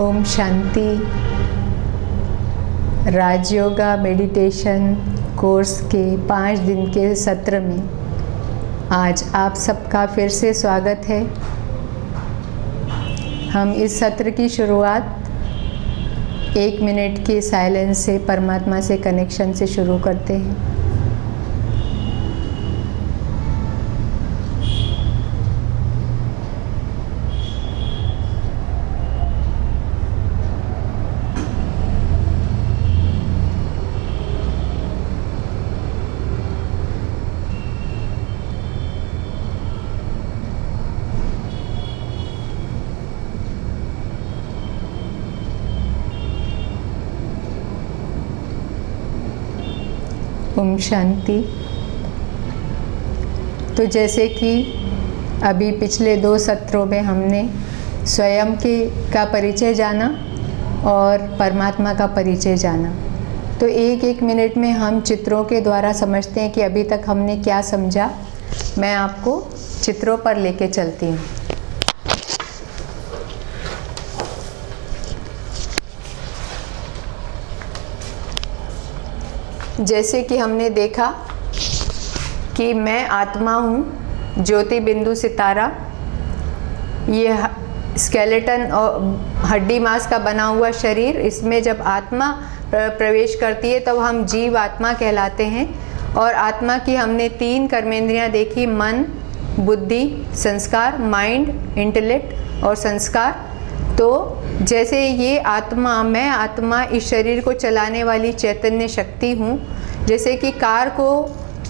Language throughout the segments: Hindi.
ओम शांति। राजयोगा मेडिटेशन कोर्स के 5 दिन के सत्र में आज आप सबका फिर से स्वागत है। हम इस सत्र की शुरुआत 1 मिनट के साइलेंस से, परमात्मा से कनेक्शन से शुरू करते हैं। ओम शांति। तो जैसे कि अभी पिछले 2 सत्रों में हमने स्वयं का परिचय जाना और परमात्मा का परिचय जाना, तो 1-1 मिनट में हम चित्रों के द्वारा समझते हैं कि अभी तक हमने क्या समझा। मैं आपको चित्रों पर लेके चलती हूँ। जैसे कि हमने देखा कि मैं आत्मा हूँ, ज्योति बिंदु सितारा, ये स्केलेटन और हड्डी मांस का बना हुआ शरीर, इसमें जब आत्मा प्रवेश करती है तब हम जीव आत्मा कहलाते हैं। और आत्मा की हमने 3 कर्मेंद्रियाँ देखी, मन, बुद्धि, संस्कार, माइंड, इंटेलेक्ट और संस्कार। तो जैसे ये आत्मा, मैं आत्मा इस शरीर को चलाने वाली चैतन्य शक्ति हूँ। जैसे कि कार को,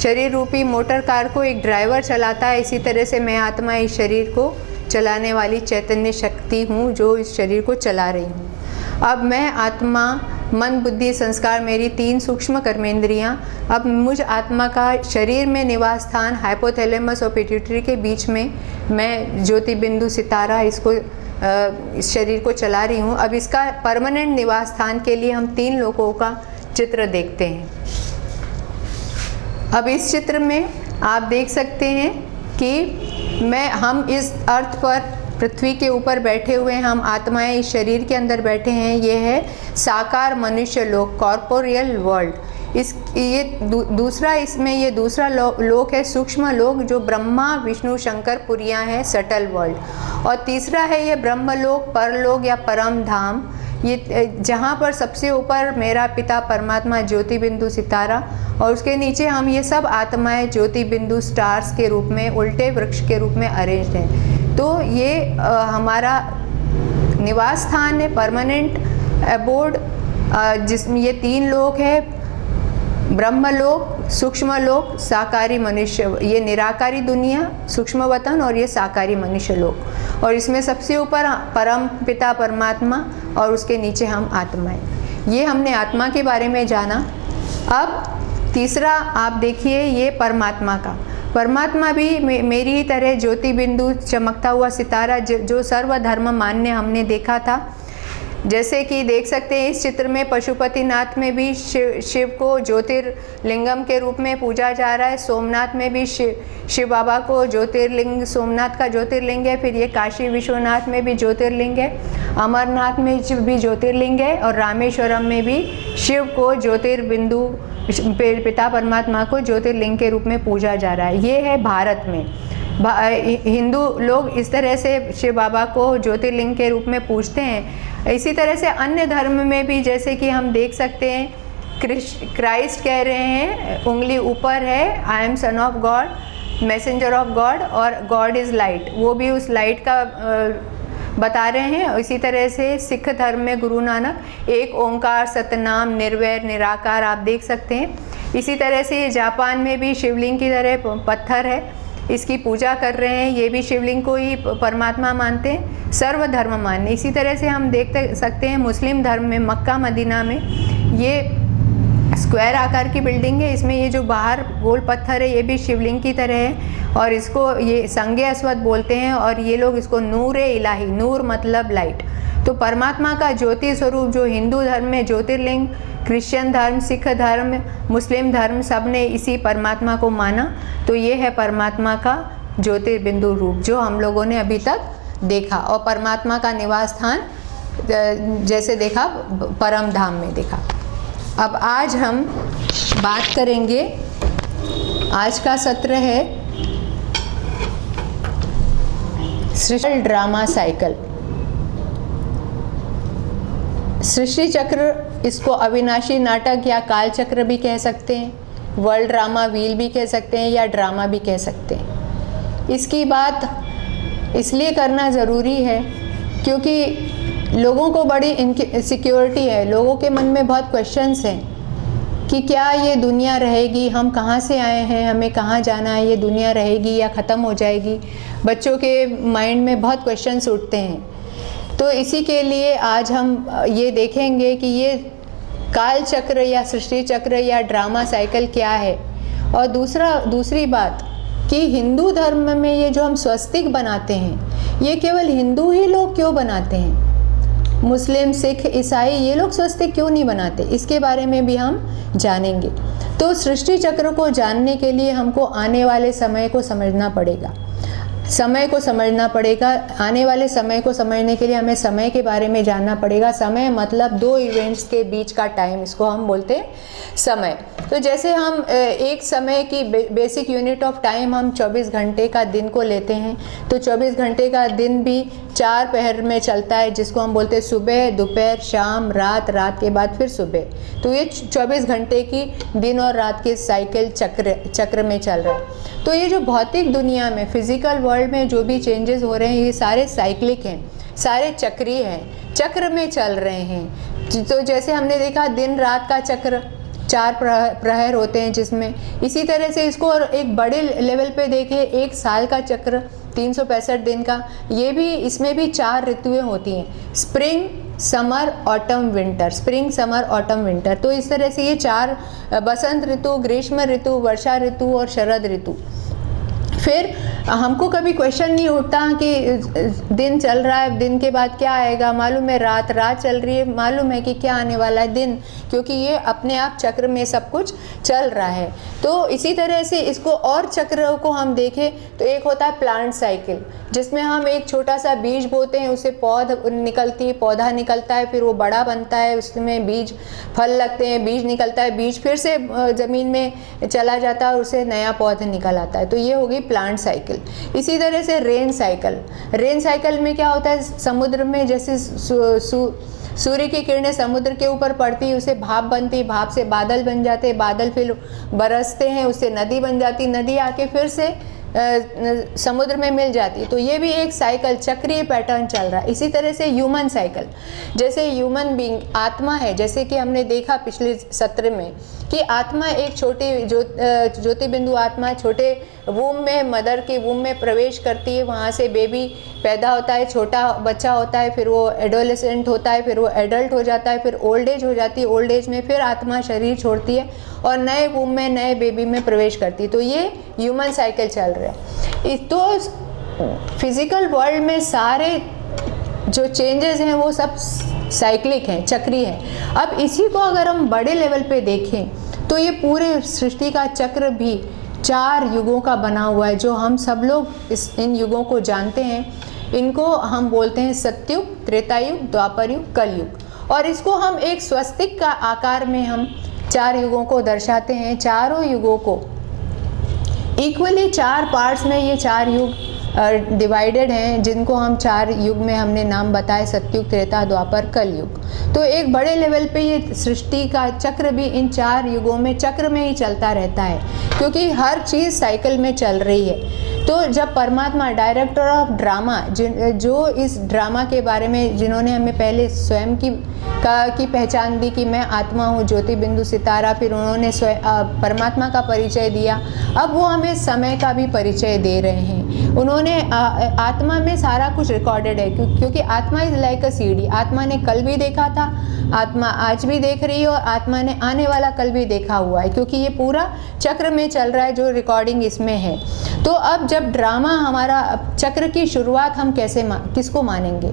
शरीर रूपी मोटर कार को एक ड्राइवर चलाता है, इसी तरह से मैं आत्मा इस शरीर को चलाने वाली चैतन्य शक्ति हूँ जो इस शरीर को चला रही हूँ। अब मैं आत्मा, मन, बुद्धि, संस्कार, मेरी 3 सूक्ष्म कर्मेंद्रियाँ, अब मुझ आत्मा का शरीर में निवास स्थान हाइपोथैलेमस और पिट्यूटरी के बीच में मैं ज्योति बिंदु सितारा इस शरीर को चला रही हूँ। अब इसका परमानेंट निवास स्थान के लिए हम 3 लोगों का चित्र देखते हैं। अब इस चित्र में आप देख सकते हैं कि हम इस अर्थ पर, पृथ्वी के ऊपर बैठे हुए हैं, हम आत्माएं इस शरीर के अंदर बैठे हैं। ये है साकार मनुष्य लोक, कॉर्पोरियल वर्ल्ड। ये दूसरा लोक है, सूक्ष्म लोक, जो ब्रह्मा विष्णु शंकर पुरियाँ हैं, सटल वर्ल्ड। और तीसरा है ये ब्रह्मलोक, परलोक या परम धाम, ये जहाँ पर सबसे ऊपर मेरा पिता परमात्मा ज्योति बिंदु सितारा, और उसके नीचे हम ये सब आत्माएं ज्योति बिंदु स्टार्स के रूप में, उल्टे वृक्ष के रूप में अरेंज्ड हैं। तो ये हमारा निवास स्थान है, परमानेंट अबोर्ड, जिसमें ये 3 लोक है, ब्रह्मलोक, सूक्ष्म लोक, साकारी मनुष्य, ये निराकारी दुनिया, सूक्ष्म वतन, और ये साकारी मनुष्य लोक। और इसमें सबसे ऊपर परम पिता परमात्मा और उसके नीचे हम आत्माएं। ये हमने आत्मा के बारे में जाना। अब तीसरा आप देखिए, ये परमात्मा का। परमात्मा भी मेरी ही तरह ज्योति बिंदु चमकता हुआ सितारा, जो सर्वधर्म मान्य हमने देखा था। जैसे कि देख सकते हैं इस चित्र में पशुपतिनाथ में भी शिव को ज्योतिर्लिंगम के रूप में पूजा जा रहा है। सोमनाथ में भी शिव बाबा को ज्योतिर्लिंग, सोमनाथ का ज्योतिर्लिंग है। फिर ये काशी विश्वनाथ में भी ज्योतिर्लिंग है, अमरनाथ में भी ज्योतिर्लिंग है, और रामेश्वरम में भी शिव को ज्योतिर्बिंदु, पिता परमात्मा को ज्योतिर्लिंग के रूप में पूजा जा रहा है। ये है भारत में। हिंदू लोग इस तरह से शिव बाबा को ज्योतिर्लिंग के रूप में पूजते हैं। इसी तरह से अन्य धर्म में भी, जैसे कि हम देख सकते हैं, क्राइस्ट कह रहे हैं, उंगली ऊपर है, I am son of God, messenger of God, और गॉड इज़ लाइट, वो भी उस लाइट का बता रहे हैं। इसी तरह से सिख धर्म में गुरु नानक एक ओंकार, सतनाम, निर्वैर, निराकार, आप देख सकते हैं। इसी तरह से ये जापान में भी शिवलिंग की तरह पत्थर है, इसकी पूजा कर रहे हैं, ये भी शिवलिंग को ही परमात्मा मानते हैं, सर्वधर्म मान्य। इसी तरह से हम देख सकते हैं मुस्लिम धर्म में, मक्का मदीना में, ये स्क्वायर आकार की बिल्डिंग है, इसमें ये जो बाहर गोल पत्थर है ये भी शिवलिंग की तरह है, और इसको ये संगे अस्वद बोलते हैं, और ये लोग इसको नूर इलाही, नूर मतलब लाइट। तो परमात्मा का ज्योति स्वरूप, जो हिंदू धर्म में ज्योतिर्लिंग, क्रिश्चियन धर्म, सिख धर्म, मुस्लिम धर्म, सब ने इसी परमात्मा को माना। तो ये है परमात्मा का ज्योतिर्बिंदु रूप जो हम लोगों ने अभी तक देखा। और परमात्मा का निवास स्थान जैसे देखा परम धाम में देखा। अब आज हम बात करेंगे, आज का सत्र है सृष्टि ड्रामा साइकिल। सृष्टि चक्र, इसको अविनाशी नाटक या काल चक्र भी कह सकते हैं, वर्ल्ड ड्रामा व्हील भी कह सकते हैं, या ड्रामा भी कह सकते हैं। इसकी बात इसलिए करना ज़रूरी है क्योंकि लोगों को बड़ी इनसिक्योरिटी है, लोगों के मन में बहुत क्वेश्चंस हैं कि क्या ये दुनिया रहेगी, हम कहाँ से आए हैं, हमें कहाँ जाना है, ये दुनिया रहेगी या ख़त्म हो जाएगी। बच्चों के माइंड में बहुत क्वेश्चंस उठते हैं। तो इसी के लिए आज हम ये देखेंगे कि ये काल चक्र या सृष्टि चक्र या ड्रामा साइकिल क्या है। और दूसरी बात कि हिंदू धर्म में ये जो हम स्वस्तिक बनाते हैं, ये केवल हिंदू ही लोग क्यों बनाते हैं, मुस्लिम, सिख, ईसाई ये लोग स्वस्तिक क्यों नहीं बनाते, इसके बारे में भी हम जानेंगे। तो सृष्टि चक्र को जानने के लिए हमको आने वाले समय को समझना पड़ेगा, आने वाले समय को समझने के लिए हमें समय के बारे में जानना पड़ेगा। समय मतलब दो इवेंट्स के बीच का टाइम, इसको हम बोलते हैं समय। तो जैसे हम एक समय की बेसिक यूनिट ऑफ टाइम हम 24 घंटे का दिन को लेते हैं, तो 24 घंटे का दिन भी 4 पहर में चलता है, जिसको हम बोलते हैं सुबह, दोपहर, शाम, रात, रात के बाद फिर सुबह। तो ये 24 घंटे की दिन और रात के साइकिल चक्र में चल रहा है। तो ये जो भौतिक दुनिया में, फिजिकल वर्ल्ड में जो भी चेंजेस हो रहे हैं, ये सारे साइक्लिक हैं, सारे चक्रीय हैं, चक्र में चल रहे हैं। तो जैसे हमने देखा दिन रात का चक्र 4 प्रहर होते हैं जिसमें, इसी तरह से इसको और एक बड़े लेवल पे देखें, एक साल का चक्र 365 दिन का, ये भी, इसमें भी 4 ऋतुएं होती हैं, spring, summer, autumn, winter, spring, summer, autumn, winter. तो इस तरह से ये 4 बसंत ऋतु, ग्रीष्म ऋतु, वर्षा ऋतु और शरद ऋतु। फिर हमको कभी क्वेश्चन नहीं उठता कि दिन चल रहा है, दिन के बाद क्या आएगा, मालूम है रात, रात चल रही है, मालूम है कि क्या आने वाला है दिन, क्योंकि ये अपने आप चक्र में सब कुछ चल रहा है। तो इसी तरह से इसको और चक्र को हम देखें तो एक होता है प्लांट साइकिल, जिसमें हम एक छोटा सा बीज बोते हैं, उसे पौधा निकलता है, फिर वो बड़ा बनता है, उसमें बीज फल लगते हैं, बीज निकलता है, बीज फिर से ज़मीन में चला जाता है और उसे नया पौधा निकल आता है। तो ये होगी प्लांट साइकिल। इसी तरह से रेन साइकिल में क्या होता है, समुद्र में जैसे सूर्य की किरणें समुद्र के ऊपर पड़ती, उसे भाप बनती, भाप से बादल बन जाते, बादल फिर बरसते हैं, उससे नदी बन जाती, नदी आके फिर से समुद्र में मिल जाती है। तो ये भी एक साइकिल, चक्रीय पैटर्न चल रहा है। इसी तरह से ह्यूमन साइकिल, जैसे ह्यूमन बीइंग, आत्मा है, जैसे कि हमने देखा पिछले सत्र में कि आत्मा एक छोटी ज्योति बिंदु आत्मा छोटे वूम में, मदर के वूम में प्रवेश करती है, वहाँ से बेबी पैदा होता है, छोटा बच्चा होता है, फिर वो एडोलेसेंट होता है, फिर वो एडल्ट हो जाता है, फिर ओल्ड एज हो जाती है, ओल्ड एज में फिर आत्मा शरीर छोड़ती है और नए वूम में, नए बेबी में प्रवेश करती है। तो ये ह्यूमन साइकिल चल रहा है। तो फिजिकल वर्ल्ड में सारे जो चेंजेस हैं वो सब साइक्लिक हैं, चक्रीय हैं। अब इसी को अगर हम बड़े लेवल पे देखें तो ये पूरे सृष्टि का चक्र भी 4 युगों का बना हुआ है, जो हम सब लोग इन युगों को जानते हैं। इनको हम बोलते हैं सतयुग, त्रेतायुग, द्वापर युग, कलयुग। और इसको हम एक स्वस्तिक का आकार में हम 4 युगों को दर्शाते हैं। चारों युगों को इक्वली 4 पार्ट्स में ये 4 युग डिवाइडेड हैं, जिनको हम 4 युग में हमने नाम बताए, सतयुग, त्रेता, द्वापर, कलयुग। तो एक बड़े लेवल पे ये सृष्टि का चक्र भी इन 4 युगों में चक्र में ही चलता रहता है, क्योंकि हर चीज़ साइकिल में चल रही है। तो जब परमात्मा, डायरेक्टर ऑफ ड्रामा, जो इस ड्रामा के बारे में, जिन्होंने हमें पहले स्वयं की पहचान दी कि मैं आत्मा हूँ, ज्योति बिंदु सितारा, फिर उन्होंने परमात्मा का परिचय दिया, अब वो हमें समय का भी परिचय दे रहे हैं। उन्होंने आत्मा में सारा कुछ रिकॉर्डेड है, क्योंकि आत्मा इज लाइक अ सीडी। आत्मा ने कल भी देखा था, आत्मा आज भी देख रही है, और आत्मा ने आने वाला कल भी देखा हुआ है, क्योंकि ये पूरा चक्र में चल रहा है, जो रिकॉर्डिंग इसमें है। तो अब जब ड्रामा हमारा चक्र की शुरुआत हम किसको मानेंगे,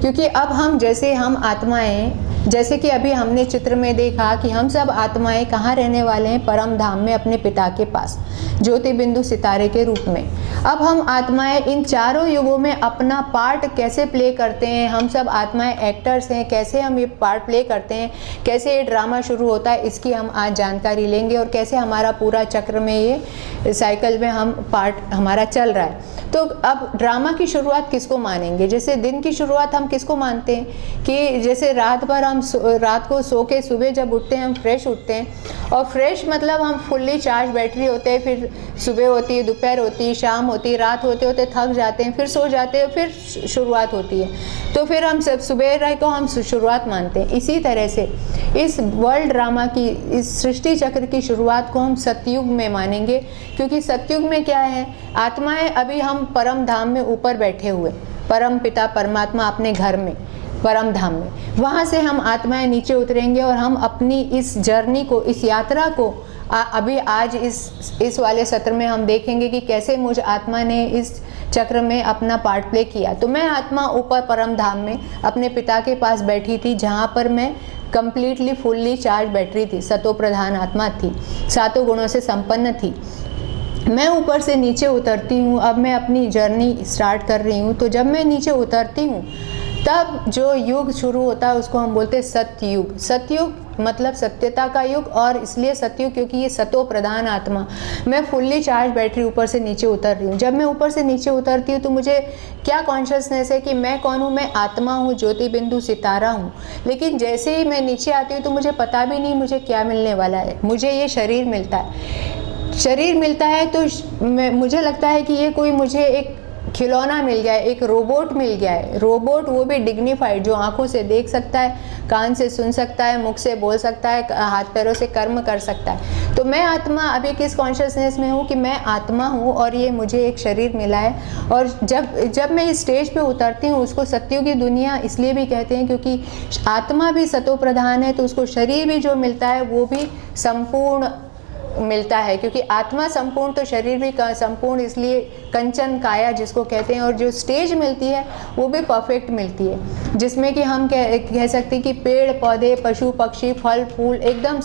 क्योंकि अब हम जैसे हम आत्माएं, जैसे कि अभी हमने चित्र में देखा कि हम सब आत्माएं कहाँ रहने वाले हैं, परम धाम में अपने पिता के पास, ज्योति बिंदु सितारे के रूप में। अब हम आत्माएं इन चारों युगों में अपना पार्ट कैसे प्ले करते हैं, हम सब आत्माएं एक्टर्स हैं, कैसे हम ये पार्ट प्ले करते हैं, कैसे ये ड्रामा शुरू होता है, इसकी हम आज जानकारी लेंगे, और कैसे हमारा पूरा चक्र में ये साइकिल में हम पार्ट हमारा चल रहा है। तो अब ड्रामा की शुरुआत किसको मानेंगे? जैसे दिन की शुरुआत हम किसको मानते हैं कि जैसे रात भर हम रात को सो के सुबह जब उठते हैं हम फ्रेश उठते हैं, और फ्रेश मतलब हम फुल्ली चार्ज बैटरी होते हैं, फिर सुबह होती है, दोपहर होती है, शाम होती है, रात होते होते थक जाते हैं, फिर सो जाते हैं, फिर शुरुआत होती है, तो फिर हम सब सुबह को हम शुरुआत मानते हैं। इसी तरह से इस वर्ल्ड ड्रामा की, इस सृष्टि चक्र की शुरुआत को हम सतयुग में मानेंगे, क्योंकि सतयुग में क्या है, आत्माएं अभी हम परम धाम में ऊपर बैठे हुए, परम पिता परमात्मा अपने घर में परम धाम में, वहाँ से हम आत्माएं नीचे उतरेंगे और हम अपनी इस जर्नी को, इस यात्रा को अभी आज इस वाले सत्र में हम देखेंगे कि कैसे मुझ आत्मा ने इस चक्र में अपना पार्ट प्ले किया। तो मैं आत्मा ऊपर परम धाम में अपने पिता के पास बैठी थी, जहाँ पर मैं कंप्लीटली फुल्ली चार्ज बैटरी थी, सतो प्रधान आत्मा थी, सातों गुणों से संपन्न थी। मैं ऊपर से नीचे उतरती हूँ, अब मैं अपनी जर्नी स्टार्ट कर रही हूँ। तो जब मैं नीचे उतरती हूँ तब जो युग शुरू होता है उसको हम बोलते हैं सतयुग। सतयुग मतलब सत्यता का युग, और इसलिए सतयुग क्योंकि ये सतो प्रधान आत्मा, मैं फुल्ली चार्ज बैटरी ऊपर से नीचे उतर रही हूँ। जब मैं ऊपर से नीचे उतरती हूँ तो मुझे क्या कॉन्शियसनेस है कि मैं कौन हूँ, मैं आत्मा हूँ, ज्योति बिंदु सितारा हूँ। लेकिन जैसे ही मैं नीचे आती हूँ तो मुझे पता भी नहीं मुझे क्या मिलने वाला है। मुझे ये शरीर मिलता है, शरीर मिलता है तो मुझे लगता है कि ये कोई मुझे एक खिलौना मिल गया है, एक रोबोट मिल गया है। रोबोट वो भी डिग्निफाइड, जो आंखों से देख सकता है, कान से सुन सकता है, मुख से बोल सकता है, हाथ पैरों से कर्म कर सकता है। तो मैं आत्मा अभी किस कॉन्शियसनेस में हूँ कि मैं आत्मा हूँ और ये मुझे एक शरीर मिला है। और जब मैं इस स्टेज पे उतरती हूँ, उसको सतयुग की दुनिया इसलिए भी कहते हैं क्योंकि आत्मा भी सतो प्रधान है, तो उसको शरीर भी जो मिलता है वो भी संपूर्ण मिलता है, क्योंकि आत्मा संपूर्ण तो शरीर भी संपूर्ण, इसलिए कंचन काया जिसको कहते हैं। और जो स्टेज मिलती है वो भी परफेक्ट मिलती है, जिसमें कि हम कह सकते हैं कि पेड़ पौधे, पशु पक्षी, फल फूल एकदम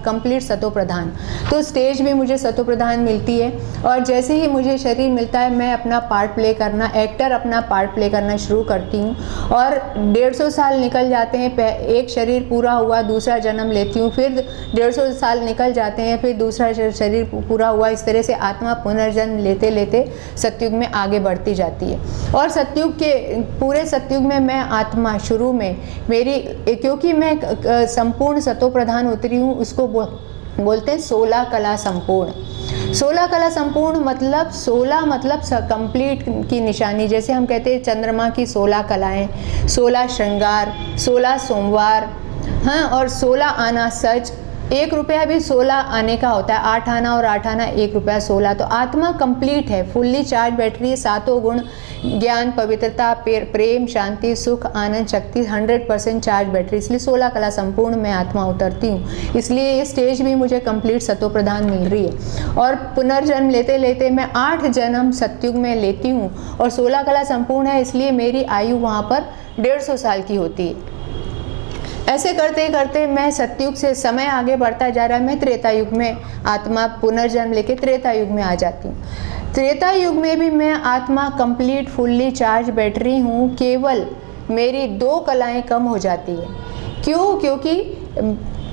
कंप्लीट सतो प्रधान। तो स्टेज भी मुझे सतो प्रधान मिलती है। और जैसे ही मुझे शरीर मिलता है मैं अपना पार्ट प्ले करना, एक्टर अपना पार्ट प्ले करना शुरू करती हूँ। और 150 साल निकल जाते हैं, एक शरीर पूरा हुआ, दूसरा जन्म लेती हूँ, फिर 150 साल निकल जाते हैं, फिर दूसरा शरीर पूरा हुआ। इस तरह से आत्मा पुनर्जन्म लेते लेते सतयुग में आगे बढ़ती जाती है। और सतयुग के पूरे सतयुग में मैं आत्मा शुरू में मेरी, क्योंकि मैं संपूर्ण सतो प्रधान उतरी हूँ, उसको बोलते हैं 16 कला संपूर्ण। 16 कला संपूर्ण मतलब 16 मतलब कंप्लीट की निशानी। जैसे हम कहते हैं चंद्रमा की 16 कलाएं, 16 श्रृंगार, 16 सोमवार, हाँ, और 16 आना सच। 1 रुपया भी 16 आने का होता है, 8 आना और 8 आना 1 रुपया 16। तो आत्मा कंप्लीट है, फुल्ली चार्ज बैटरी, सातों गुण, ज्ञान, पवित्रता, प्रेम, शांति, सुख, आनंद, शक्ति, 100% चार्ज बैटरी। इसलिए 16 कला संपूर्ण मैं आत्मा उतरती हूँ। इसलिए ये स्टेज भी मुझे कंप्लीट सतो प्रधान मिल रही है। और पुनर्जन्म लेते लेते मैं 8 जन्म सतयुग में लेती हूँ, और 16 कला संपूर्ण है, इसलिए मेरी आयु वहाँ पर 150 साल की होती है। ऐसे करते करते मैं सतयुग से समय आगे बढ़ता जा रहा है। मैं त्रेता युग में आत्मा पुनर्जन्म लेके त्रेता युग में आ जाती हूँ। त्रेता युग में भी मैं आत्मा कंप्लीट फुल्ली चार्ज बैटरी हूँ, केवल मेरी 2 कलाएं कम हो जाती है। क्यों? क्योंकि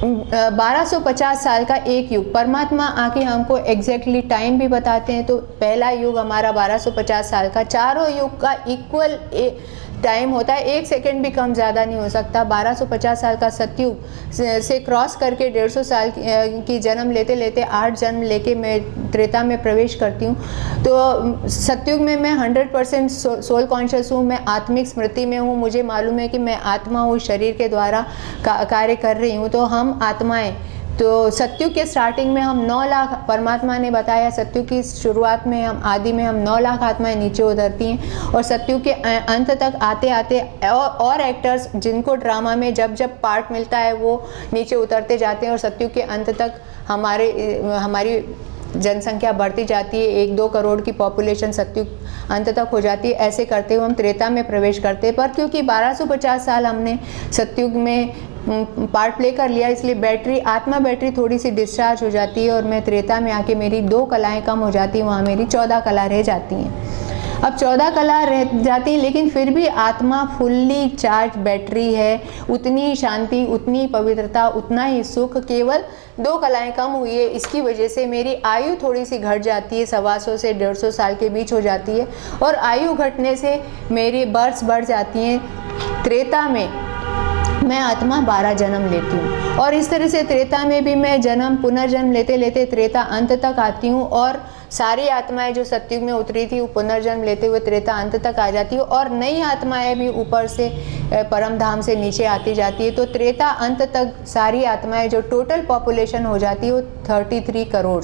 1250 साल का एक युग, परमात्मा आके हमको एग्जैक्टली टाइम भी बताते हैं। तो पहला युग हमारा 1250 साल का, चारों युग का इक्वल टाइम होता है, 1 सेकेंड भी कम ज़्यादा नहीं हो सकता। 1250 साल का सतयुग से क्रॉस करके 150 साल की जन्म लेते लेते 8 जन्म लेके मैं त्रेता में प्रवेश करती हूँ। तो सतयुग में मैं 100% सोल कॉन्शियस हूँ, मैं आत्मिक स्मृति में हूँ। मुझे मालूम है कि मैं आत्मा हूँ, शरीर के द्वारा कार्य कर रही हूँ। तो हम आत्माएं, तो सतयुग के स्टार्टिंग में हम 9 लाख, परमात्मा ने बताया सतयुग की शुरुआत में हम आदि में हम 9 लाख आत्माएं नीचे उतरती हैं। और सतयुग के अंत तक आते आते और एक्टर्स जिनको ड्रामा में जब जब पार्ट मिलता है वो नीचे उतरते जाते हैं। और सतयुग के अंत तक हमारी जनसंख्या बढ़ती जाती है, 1-2 करोड़ की पॉपुलेशन सतयुग अंत तक हो जाती है। ऐसे करते हुए हम त्रेता में प्रवेश करते हैं, पर क्योंकि 1250 साल हमने सतयुग में पार्ट प्ले कर लिया, इसलिए बैटरी, आत्मा बैटरी थोड़ी सी डिस्चार्ज हो जाती है और मैं त्रेता में आके मेरी 2 कलाएँ कम हो जाती हैं, वहाँ मेरी 14 कला रह जाती हैं। अब 14 कला रह जाती है, लेकिन फिर भी आत्मा फुल्ली चार्ज बैटरी है, उतनी ही शांति, उतनी ही पवित्रता, उतना ही सुख, केवल 2 कलाएं कम हुई है। इसकी वजह से मेरी आयु थोड़ी सी घट जाती है, 125 से 150 साल के बीच हो जाती है, और आयु घटने से मेरी बर्थ बढ़ जाती हैं। त्रेता में मैं आत्मा 12 जन्म लेती हूँ, और इस तरह से त्रेता में भी मैं जन्म पुनर्जन्म लेते लेते त्रेता अंत तक आती हूँ, और सारी आत्माएं जो सतयुग में उतरी थी वो पुनर्जन्म लेते हुए त्रेता अंत तक आ जाती है, और नई आत्माएं भी ऊपर से परम धाम से नीचे आती जाती है। तो त्रेता अंत तक सारी आत्माएं जो टोटल पॉपुलेशन हो जाती है वो 33 करोड़,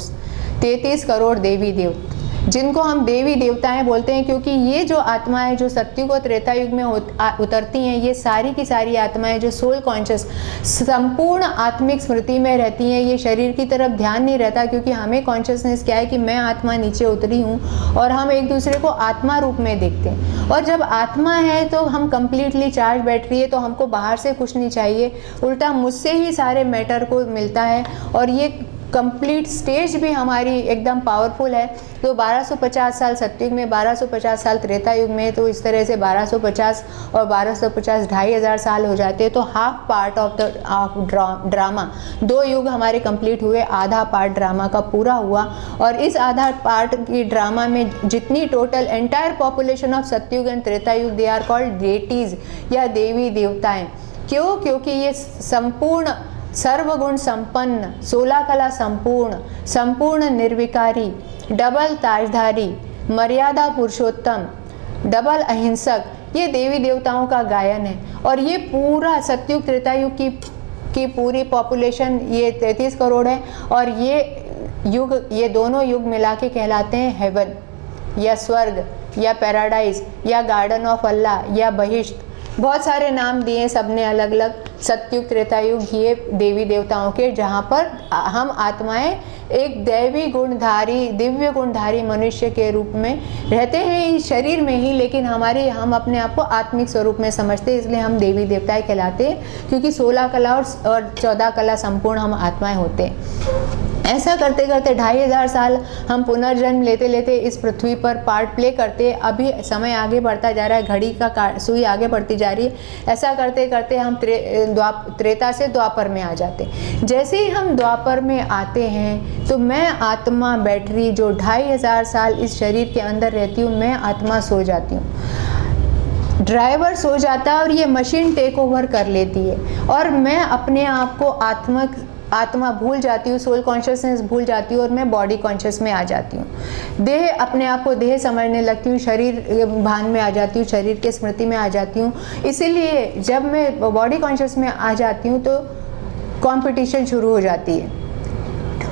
33 करोड़ देवी देवता, जिनको हम देवी देवताएं बोलते हैं, क्योंकि ये जो आत्माएं जो सतयुग और त्रेता युग में उतरती हैं, ये सारी की सारी आत्माएं जो सोल कॉन्शियस संपूर्ण आत्मिक स्मृति में रहती हैं। ये शरीर की तरफ ध्यान नहीं रहता, क्योंकि हमें कॉन्शियसनेस क्या है कि मैं आत्मा नीचे उतरी हूँ, और हम एक दूसरे को आत्मा रूप में देखते हैं। और जब आत्मा है तो हम कंप्लीटली चार्ज बैटरी है, तो हमको बाहर से कुछ नहीं चाहिए, उल्टा मुझसे ही सारे मैटर को मिलता है, और ये कंप्लीट स्टेज भी हमारी एकदम पावरफुल है। तो 1250 साल सतयुग में, 1250 साल त्रेता युग में, तो इस तरह से 1250 और 1250 2,500 साल हो जाते हैं। तो हाफ पार्ट ऑफ ड्रामा, 2 युग हमारे कंप्लीट हुए, आधा पार्ट ड्रामा का पूरा हुआ। और इस आधा पार्ट की ड्रामा में जितनी टोटल एंटायर पॉपुलेशन ऑफ सतयुग एंड त्रेता युग, दे आर कॉल्ड डेटीज या देवी देवताएं। क्यों? क्योंकि ये संपूर्ण सर्वगुण संपन्न, 16 कला संपूर्ण, संपूर्ण निर्विकारी, डबल ताजधारी, मर्यादा पुरुषोत्तम, डबल अहिंसक, ये देवी देवताओं का गायन है। और ये पूरा सतयुग त्रेतायुग की पूरी पॉपुलेशन ये 33 करोड़ है, और ये युग, ये दोनों युग मिला के कहलाते हैं हेवन या स्वर्ग या पैराडाइज या गार्डन ऑफ अल्लाह या बहिश्त। बहुत सारे नाम दिए सबने अलग अलग, सतयुग त्रेतायुग ये देवी देवताओं के, जहाँ पर हम आत्माएं एक दैवी गुणधारी, दिव्य गुणधारी मनुष्य के रूप में रहते हैं इस शरीर में ही, लेकिन हम अपने आप को आत्मिक स्वरूप में समझते हैं, इसलिए हम देवी देवताएं कहलाते हैं, क्योंकि 16 कला और 14 कला संपूर्ण हम आत्माएं होते हैं। ऐसा करते करते 2,500 साल हम पुनर्जन्म लेते लेते इस पृथ्वी पर पार्ट प्ले करते। अभी समय आगे बढ़ता जा रहा है, घड़ी का सुई आगे बढ़ती जा रही है। ऐसा करते करते हम त्रेता से द्वापर में आ जाते। जैसे ही हम द्वापर में आते हैं तो मैं आत्मा बैटरी जो 2,500 साल इस शरीर के अंदर रहती हूँ, मैं आत्मा सो जाती हूँ, ड्राइवर सो जाता है और ये मशीन टेक ओवर कर लेती है, और मैं अपने आप को आत्मा भूल जाती हूँ, सोल कॉन्शियसनेस भूल जाती हूँ, और मैं बॉडी कॉन्शियस में आ जाती हूँ। देह, अपने आप को देह समझने लगती हूँ, शरीर भान में आ जाती हूँ, शरीर के स्मृति में आ जाती हूँ। इसीलिए जब मैं बॉडी कॉन्शियस में आ जाती हूँ तो कंपटीशन शुरू हो जाती है,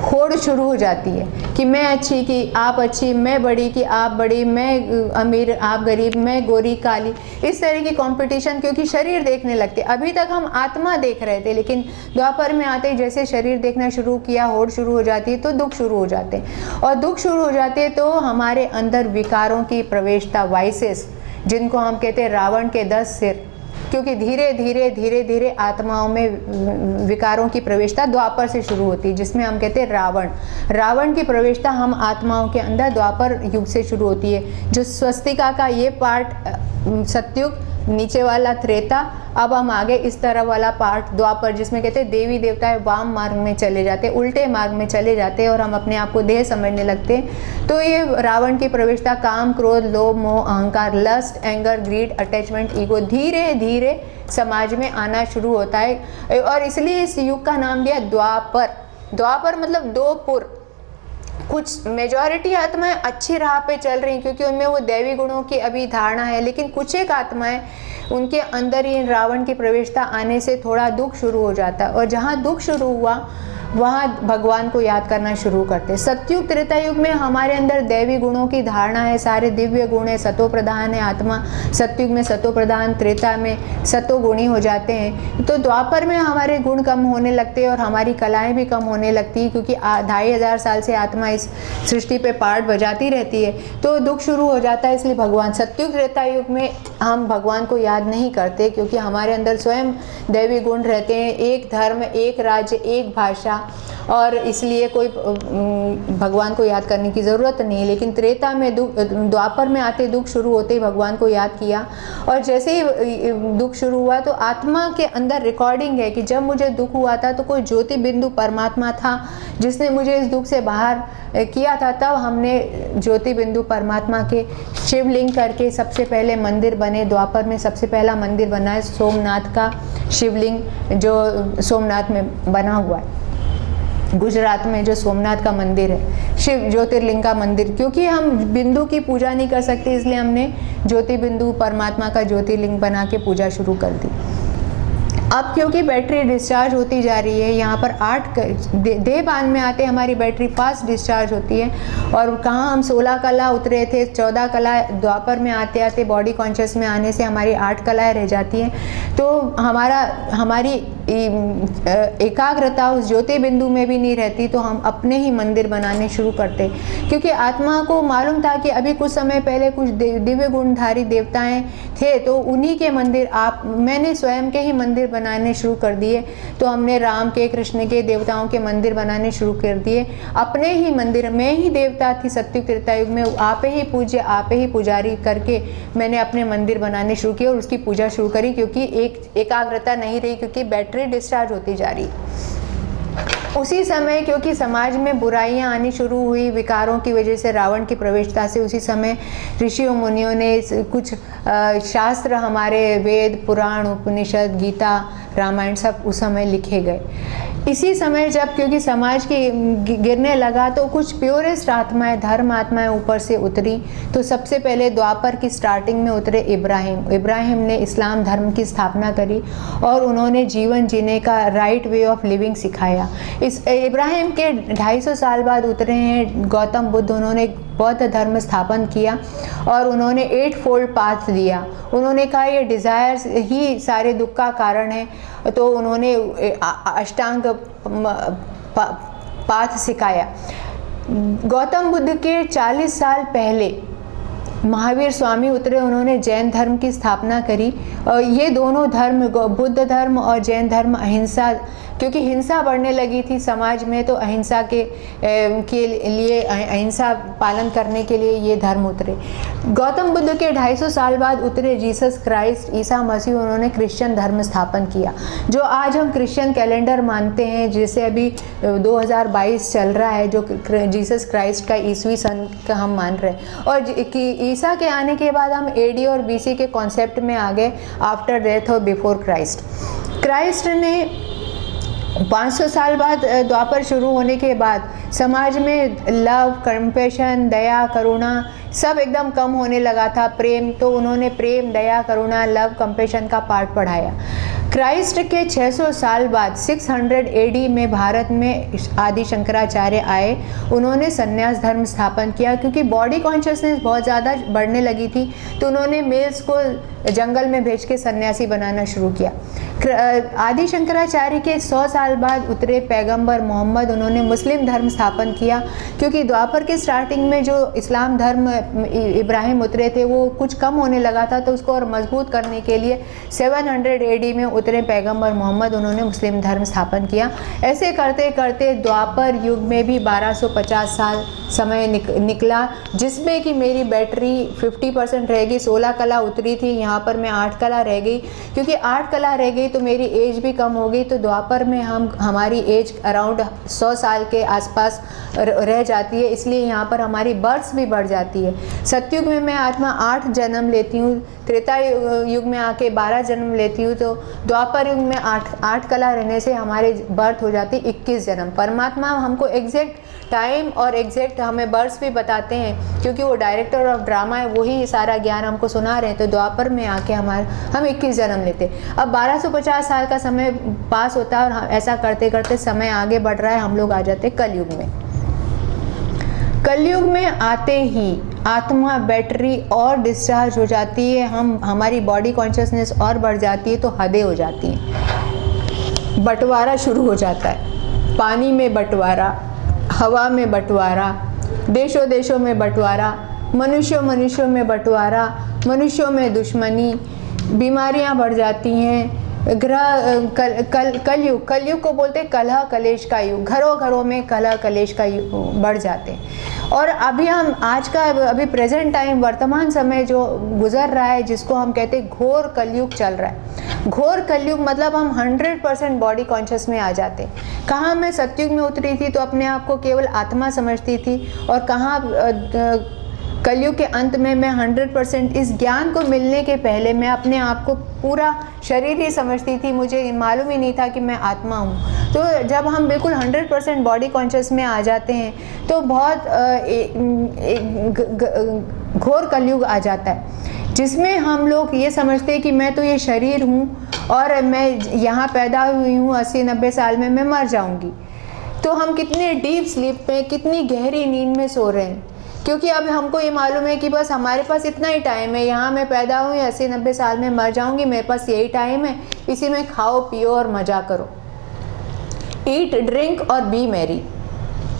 होड़ शुरू हो जाती है कि मैं अच्छी कि आप अच्छी, मैं बड़ी कि आप बड़ी, मैं अमीर आप गरीब, मैं गोरी काली, इस तरह की कंपटीशन, क्योंकि शरीर देखने लगते। अभी तक हम आत्मा देख रहे थे, लेकिन द्वापर में आते ही जैसे शरीर देखना शुरू किया, होड़ शुरू हो जाती है, तो दुख शुरू हो जाते हैं, और दुख शुरू हो जाते तो हमारे अंदर विकारों की प्रवेशता, वाइसेस, जिनको हम कहते हैं रावण के 10 सिर, क्योंकि धीरे धीरे धीरे धीरे आत्माओं में विकारों की प्रवेशता द्वापर से शुरू होती है, जिसमें हम कहते हैं रावण की प्रवेशता हम आत्माओं के अंदर द्वापर युग से शुरू होती है। जो स्वस्तिका का ये पार्ट सतयुग, नीचे वाला त्रेता, अब हम आगे इस तरह वाला पार्ट द्वापर, जिसमें कहते हैं देवी देवताएं वाम मार्ग में चले जाते, उल्टे मार्ग में चले जाते, और हम अपने आप को देह समझने लगते हैं। तो ये रावण की प्रवेशता काम, क्रोध, लोभ, मोह, अहंकार, lust, anger, greed, attachment, ego धीरे धीरे समाज में आना शुरू होता है, और इसलिए इस युग का नाम दिया द्वापर मतलब 2 पुर। कुछ मेजॉरिटी आत्माएं अच्छी राह पे चल रही, क्योंकि उनमें वो दैवी गुणों की अभी धारणा है, लेकिन कुछ एक आत्माएं उनके अंदर ही रावण की प्रवेशता आने से थोड़ा दुख शुरू हो जाता है, और जहाँ दुख शुरू हुआ वहाँ भगवान को याद करना शुरू करते। सतयुग त्रेता युग में हमारे अंदर दैवी गुणों की धारणा है, सारे दिव्य गुण है, सतो प्रधान है आत्मा। सतयुग में सतो प्रधान, त्रेता में सतो गुणी हो जाते हैं। तो द्वापर में हमारे गुण कम होने लगते हैं और हमारी कलाएं भी कम होने लगती हैं, क्योंकि 2500 साल से आत्मा इस सृष्टि पे पार्ट बजाती रहती है, तो दुख शुरू हो जाता है। इसलिए भगवान सतयुग त्रेता युग में हम भगवान को याद नहीं करते, क्योंकि हमारे अंदर स्वयं दैवी गुण रहते हैं, एक धर्म, एक राज्य, एक भाषा, और इसलिए कोई भगवान को याद करने की ज़रूरत नहीं। लेकिन त्रेता में द्वापर में आते दुख शुरू होते ही भगवान को याद किया, और जैसे ही दुख शुरू हुआ तो आत्मा के अंदर रिकॉर्डिंग है कि जब मुझे दुख हुआ था तो कोई ज्योति बिंदु परमात्मा था जिसने मुझे इस दुख से बाहर किया था। तब हमने ज्योति बिंदु परमात्मा के शिवलिंग करके सबसे पहले मंदिर बने। द्वापर में सबसे पहला मंदिर बना है सोमनाथ का शिवलिंग, जो सोमनाथ में बना हुआ है, गुजरात में जो सोमनाथ का मंदिर है, शिव ज्योतिर्लिंग का मंदिर। क्योंकि हम बिंदु की पूजा नहीं कर सकते, इसलिए हमने ज्योति बिंदु परमात्मा का ज्योतिर्लिंग बना के पूजा शुरू कर दी। अब क्योंकि बैटरी डिस्चार्ज होती जा रही है, यहाँ पर 8 देहबान में आते हमारी बैटरी फास्ट डिस्चार्ज होती है, और कहाँ हम 16 कला उतरे थे, 14 कला द्वापर में आते आते बॉडी कॉन्शियस में आने से हमारी 8 कलाएँ रह जाती हैं। तो हमारी एकाग्रता उस ज्योति बिंदु में भी नहीं रहती, तो हम अपने ही मंदिर बनाने शुरू करते। क्योंकि आत्मा को मालूम था कि अभी कुछ समय पहले कुछ दिव्य गुणधारी देवताएं थे, तो उन्हीं के मंदिर मैंने स्वयं के ही मंदिर बनाने शुरू कर दिए। तो हमने राम के, कृष्ण के, देवताओं के मंदिर बनाने शुरू कर दिए। अपने ही मंदिर, मैं ही देवता थी सतयुग त्रेता युग में, आप ही पूज्य, आप ही पुजारी करके मैंने अपने मंदिर बनाने शुरू किए और उसकी पूजा शुरू करी। क्योंकि एकाग्रता नहीं रही, क्योंकि बैटरी डिस्चार्ज होती जा रही। उसी समय क्योंकि समाज में बुराइयां आनी शुरू हुई विकारों की वजह से, रावण की प्रवेशता से, उसी समय ऋषियों मुनियों ने कुछ शास्त्र, हमारे वेद, पुराण, उपनिषद, गीता, रामायण सब उस समय लिखे गए। इसी समय जब क्योंकि समाज की गिरने लगा तो कुछ प्योरेस्ट आत्माएं, धर्म आत्माएं ऊपर से उतरी। तो सबसे पहले द्वापर की स्टार्टिंग में उतरे इब्राहिम ने इस्लाम धर्म की स्थापना करी और उन्होंने जीवन जीने का राइट वे ऑफ लिविंग सिखाया। इस इब्राहिम के 250 साल बाद उतरे हैं गौतम बुद्ध। उन्होंने बौद्ध धर्म स्थापन किया और उन्होंने 8 फोल्ड पाथ दिया। उन्होंने कहा ये डिज़ायर्स ही सारे दुख का कारण है, तो उन्होंने अष्टांग पाथ सिखाया। गौतम बुद्ध के 40 साल पहले महावीर स्वामी उतरे, उन्होंने जैन धर्म की स्थापना करी। ये दोनों धर्म, बुद्ध धर्म और जैन धर्म, अहिंसा, क्योंकि हिंसा बढ़ने लगी थी समाज में, तो अहिंसा के लिए, अहिंसा पालन करने के लिए ये धर्म उतरे। गौतम बुद्ध के 250 साल बाद उतरे जीसस क्राइस्ट, ईसा मसीह, उन्होंने क्रिश्चियन धर्म स्थापन किया, जो आज हम क्रिश्चियन कैलेंडर मानते हैं, जिसे अभी 2022 चल रहा है, जो जीसस क्राइस्ट का ईसवी सन का हम मान रहे हैं। और ईसा के आने के बाद हम एडी और बीसी के कॉन्सेप्ट में आ गए, आफ्टर डेथ और बिफोर क्राइस्ट। क्राइस्ट ने 500 साल बाद द्वापर शुरू होने के बाद समाज में लव, कंपैशन, दया, करुणा सब एकदम कम होने लगा था। प्रेम, तो उन्होंने प्रेम, दया, करुणा, लव, कंपैशन का पाठ पढ़ाया। क्राइस्ट के 600 साल बाद 600 एडी में भारत में आदि शंकराचार्य आए। उन्होंने संन्यास धर्म स्थापन किया, क्योंकि बॉडी कॉन्शियसनेस बहुत ज़्यादा बढ़ने लगी थी, तो उन्होंने मेल्स को जंगल में भेज के सन्यासी बनाना शुरू किया। आदि शंकराचार्य के 100 साल बाद उतरे पैगंबर मोहम्मद, उन्होंने मुस्लिम धर्म स्थापन किया, क्योंकि द्वापर के स्टार्टिंग में जो इस्लाम धर्म इब्राहिम उतरे थे वो कुछ कम होने लगा था, तो उसको और मजबूत करने के लिए 700 एडी में उतरे पैगंबर मोहम्मद, उन्होंने मुस्लिम धर्म स्थापन किया। ऐसे करते करते द्वापर युग में भी 1250 साल समय निकला, जिसमें कि मेरी बैटरी 50% रह गई। 16 कला उतरी थी, यहाँ पर मैं 8 कला रह गई। क्योंकि 8 कला रह गई तो मेरी एज भी कम हो गई, तो द्वापर में हमारी एज अराउंड 100 साल के आसपास रह जाती है, इसलिए यहाँ पर हमारी बर्थ भी बढ़ जाती है। सतयुग में मैं आत्मा 8 जन्म लेती हूँ, त्रेता युग में आके 12 जन्म लेती हूँ, तो द्वापर युग में 8 कला रहने से हमारे बर्थ हो जाती 21 जन्म। परमात्मा हमको एग्जैक्ट टाइम और एग्जैक्ट हमें बर्थ भी बताते हैं, क्योंकि वो डायरेक्टर ऑफ ड्रामा है, वही सारा ज्ञान हमको सुना रहे हैं। तो द्वापर में आके हम 21 जन्म लेते। अब 1250 साल का समय पास होता है और ऐसा करते करते समय आगे बढ़ रहा है, हम लोग आ जाते कलयुग में। कलयुग में आते ही आत्मा बैटरी और डिस्चार्ज हो जाती है, हमारी बॉडी कॉन्शियसनेस और बढ़ जाती है, तो हदें हो जाती हैं, बंटवारा शुरू हो जाता है। पानी में बंटवारा, हवा में बंटवारा, देशों देशों में बंटवारा, मनुष्यों में बंटवारा, मनुष्यों में दुश्मनी, बीमारियां बढ़ जाती हैं। कलयुग को बोलते हैं कलह कलेश का युग। घरों घरों में कलह कलेश का युग बढ़ जाते हैं। और अभी हम आज का अभी प्रेजेंट टाइम वर्तमान समय जो गुजर रहा है, जिसको हम कहते हैं घोर कलयुग चल रहा है। घोर कलयुग मतलब हम 100% बॉडी कॉन्शियस में आ जाते हैं। कहाँ मैं सतयुग में उतरी थी तो अपने आप को केवल आत्मा समझती थी, और कहाँ कलयुग के अंत में मैं 100% इस ज्ञान को मिलने के पहले मैं अपने आप को पूरा शरीर ही समझती थी, मुझे मालूम ही नहीं था कि मैं आत्मा हूँ। तो जब हम बिल्कुल 100% बॉडी कॉन्शियस में आ जाते हैं तो बहुत घोर कलयुग आ जाता है, जिसमें हम लोग ये समझते हैं कि मैं तो ये शरीर हूँ और मैं यहाँ पैदा हुई हूँ, 80-90 साल में मैं मर जाऊँगी। तो हम कितने डीप स्लीप में, कितनी गहरी नींद में सो रहे हैं, क्योंकि अब हमको ये मालूम है कि बस हमारे पास इतना ही टाइम है, यहाँ मैं पैदा हुई 80-90 साल में मर जाऊंगी, मेरे पास यही टाइम है, इसी में खाओ पियो और मज़ा करो, ईट ड्रिंक और बी मैरी।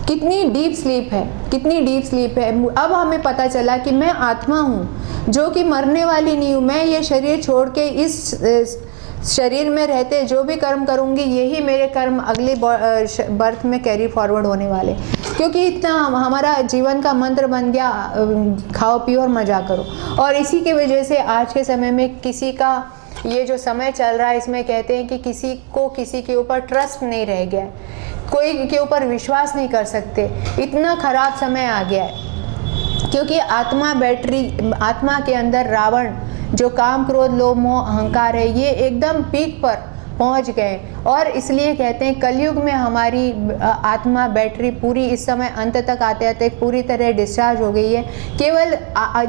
कितनी डीप स्लीप है, कितनी डीप स्लीप है। अब हमें पता चला कि मैं आत्मा हूँ जो कि मरने वाली नहीं हूँ। मैं ये शरीर छोड़ के इस शरीर में रहते जो भी कर्म करूँगी, यही मेरे कर्म अगले बर्थ में कैरी फॉरवर्ड होने वाले, क्योंकि इतना हमारा जीवन का मंत्र बन गया, खाओ पियो और मज़ा करो। और इसी की वजह से आज के समय में किसी का ये जो समय चल रहा है, इसमें कहते हैं कि किसी को किसी के ऊपर ट्रस्ट नहीं रह गया है, कोई के ऊपर विश्वास नहीं कर सकते, इतना खराब समय आ गया है। क्योंकि आत्मा के अंदर रावण जो काम क्रोध लोभ मोह अहंकार है, ये एकदम पीक पर पहुंच गए। और इसलिए कहते हैं कलयुग में हमारी आत्मा बैटरी पूरी इस समय अंत तक आते आते पूरी तरह डिस्चार्ज हो गई है। केवल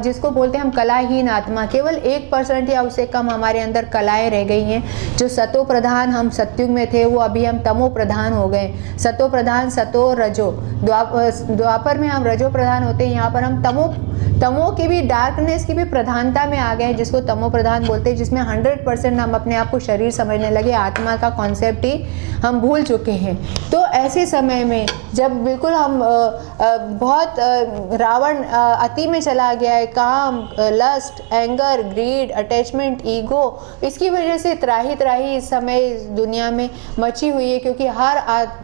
जिसको बोलते हैं हम कलाहीन आत्मा, केवल 1% या उससे कम हमारे अंदर कलाएं रह गई हैं। जो सतो प्रधान हम सतयुग में थे, वो अभी हम तमो प्रधान हो गए। सतो प्रधान, सतो रजो, द्वापर में हम रजो प्रधान होते हैं, यहाँ पर हम तमो की भी, डार्कनेस की भी प्रधानता में आ गए, जिसको तमो प्रधान बोलते हैं, जिसमें 100% हम अपने आप को शरीर समझने लगे, आत्मा का कॉन्सेप्ट ही हम भूल चुके हैं। तो ऐसे समय में जब बिल्कुल हम बहुत रावण अति में चला गया है, काम, lust, anger, greed, attachment, ego, इसकी वजह से त्राही इस समय दुनिया में मची हुई है, क्योंकि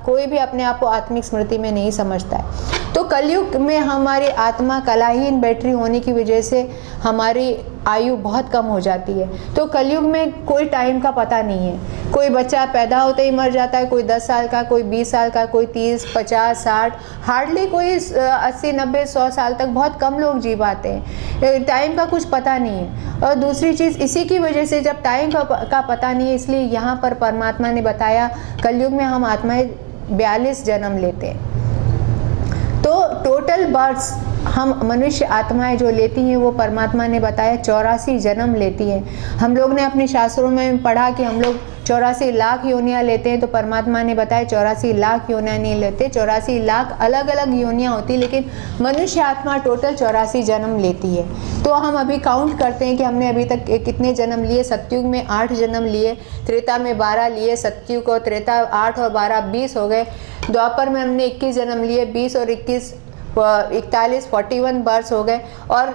कोई भी अपने आप को आत्मिक स्मृति में नहीं समझता है। तो कलयुग में हमारी आत्मा कलाहीन बैटरी होने की वजह से हमारी आयु बहुत कम हो जाती है। तो कलयुग में कोई टाइम का पता नहीं है। कोई बच्चा पैदा होते ही मर जाता है, कोई 10 साल का, कोई 20 साल का, कोई 30, 50, 60, हार्डली कोई 80, 90, 100 साल तक बहुत कम लोग जी पाते हैं। टाइम का कुछ पता नहीं है। और दूसरी चीज़, इसी की वजह से जब टाइम का पता नहीं है, इसलिए यहाँ पर परमात्मा ने बताया कलयुग में हम आत्माएं 42 जन्म लेते हैं। तो टोटल बर्थ्स हम मनुष्य आत्माएं जो लेती हैं, वो परमात्मा ने बताया 84 जन्म लेती हैं। हम लोग ने अपने शास्त्रों में पढ़ा कि हम लोग 84 लाख योनियाँ लेते हैं, तो परमात्मा ने बताया 84 लाख योनियाँ नहीं लेते, 84 लाख अलग अलग योनियाँ होती, लेकिन मनुष्य आत्मा टोटल 84 जन्म लेती है। तो हम अभी काउंट करते हैं कि हमने अभी तक कितने जन्म लिए। सतयुग में 8 जन्म लिए, त्रेता में 12 लिए, सतयुग और त्रेता 8 और 12 20 हो गए। द्वापर में हमने 21 जन्म लिए, 20 और 21 41 41 बर्थ हो गए। और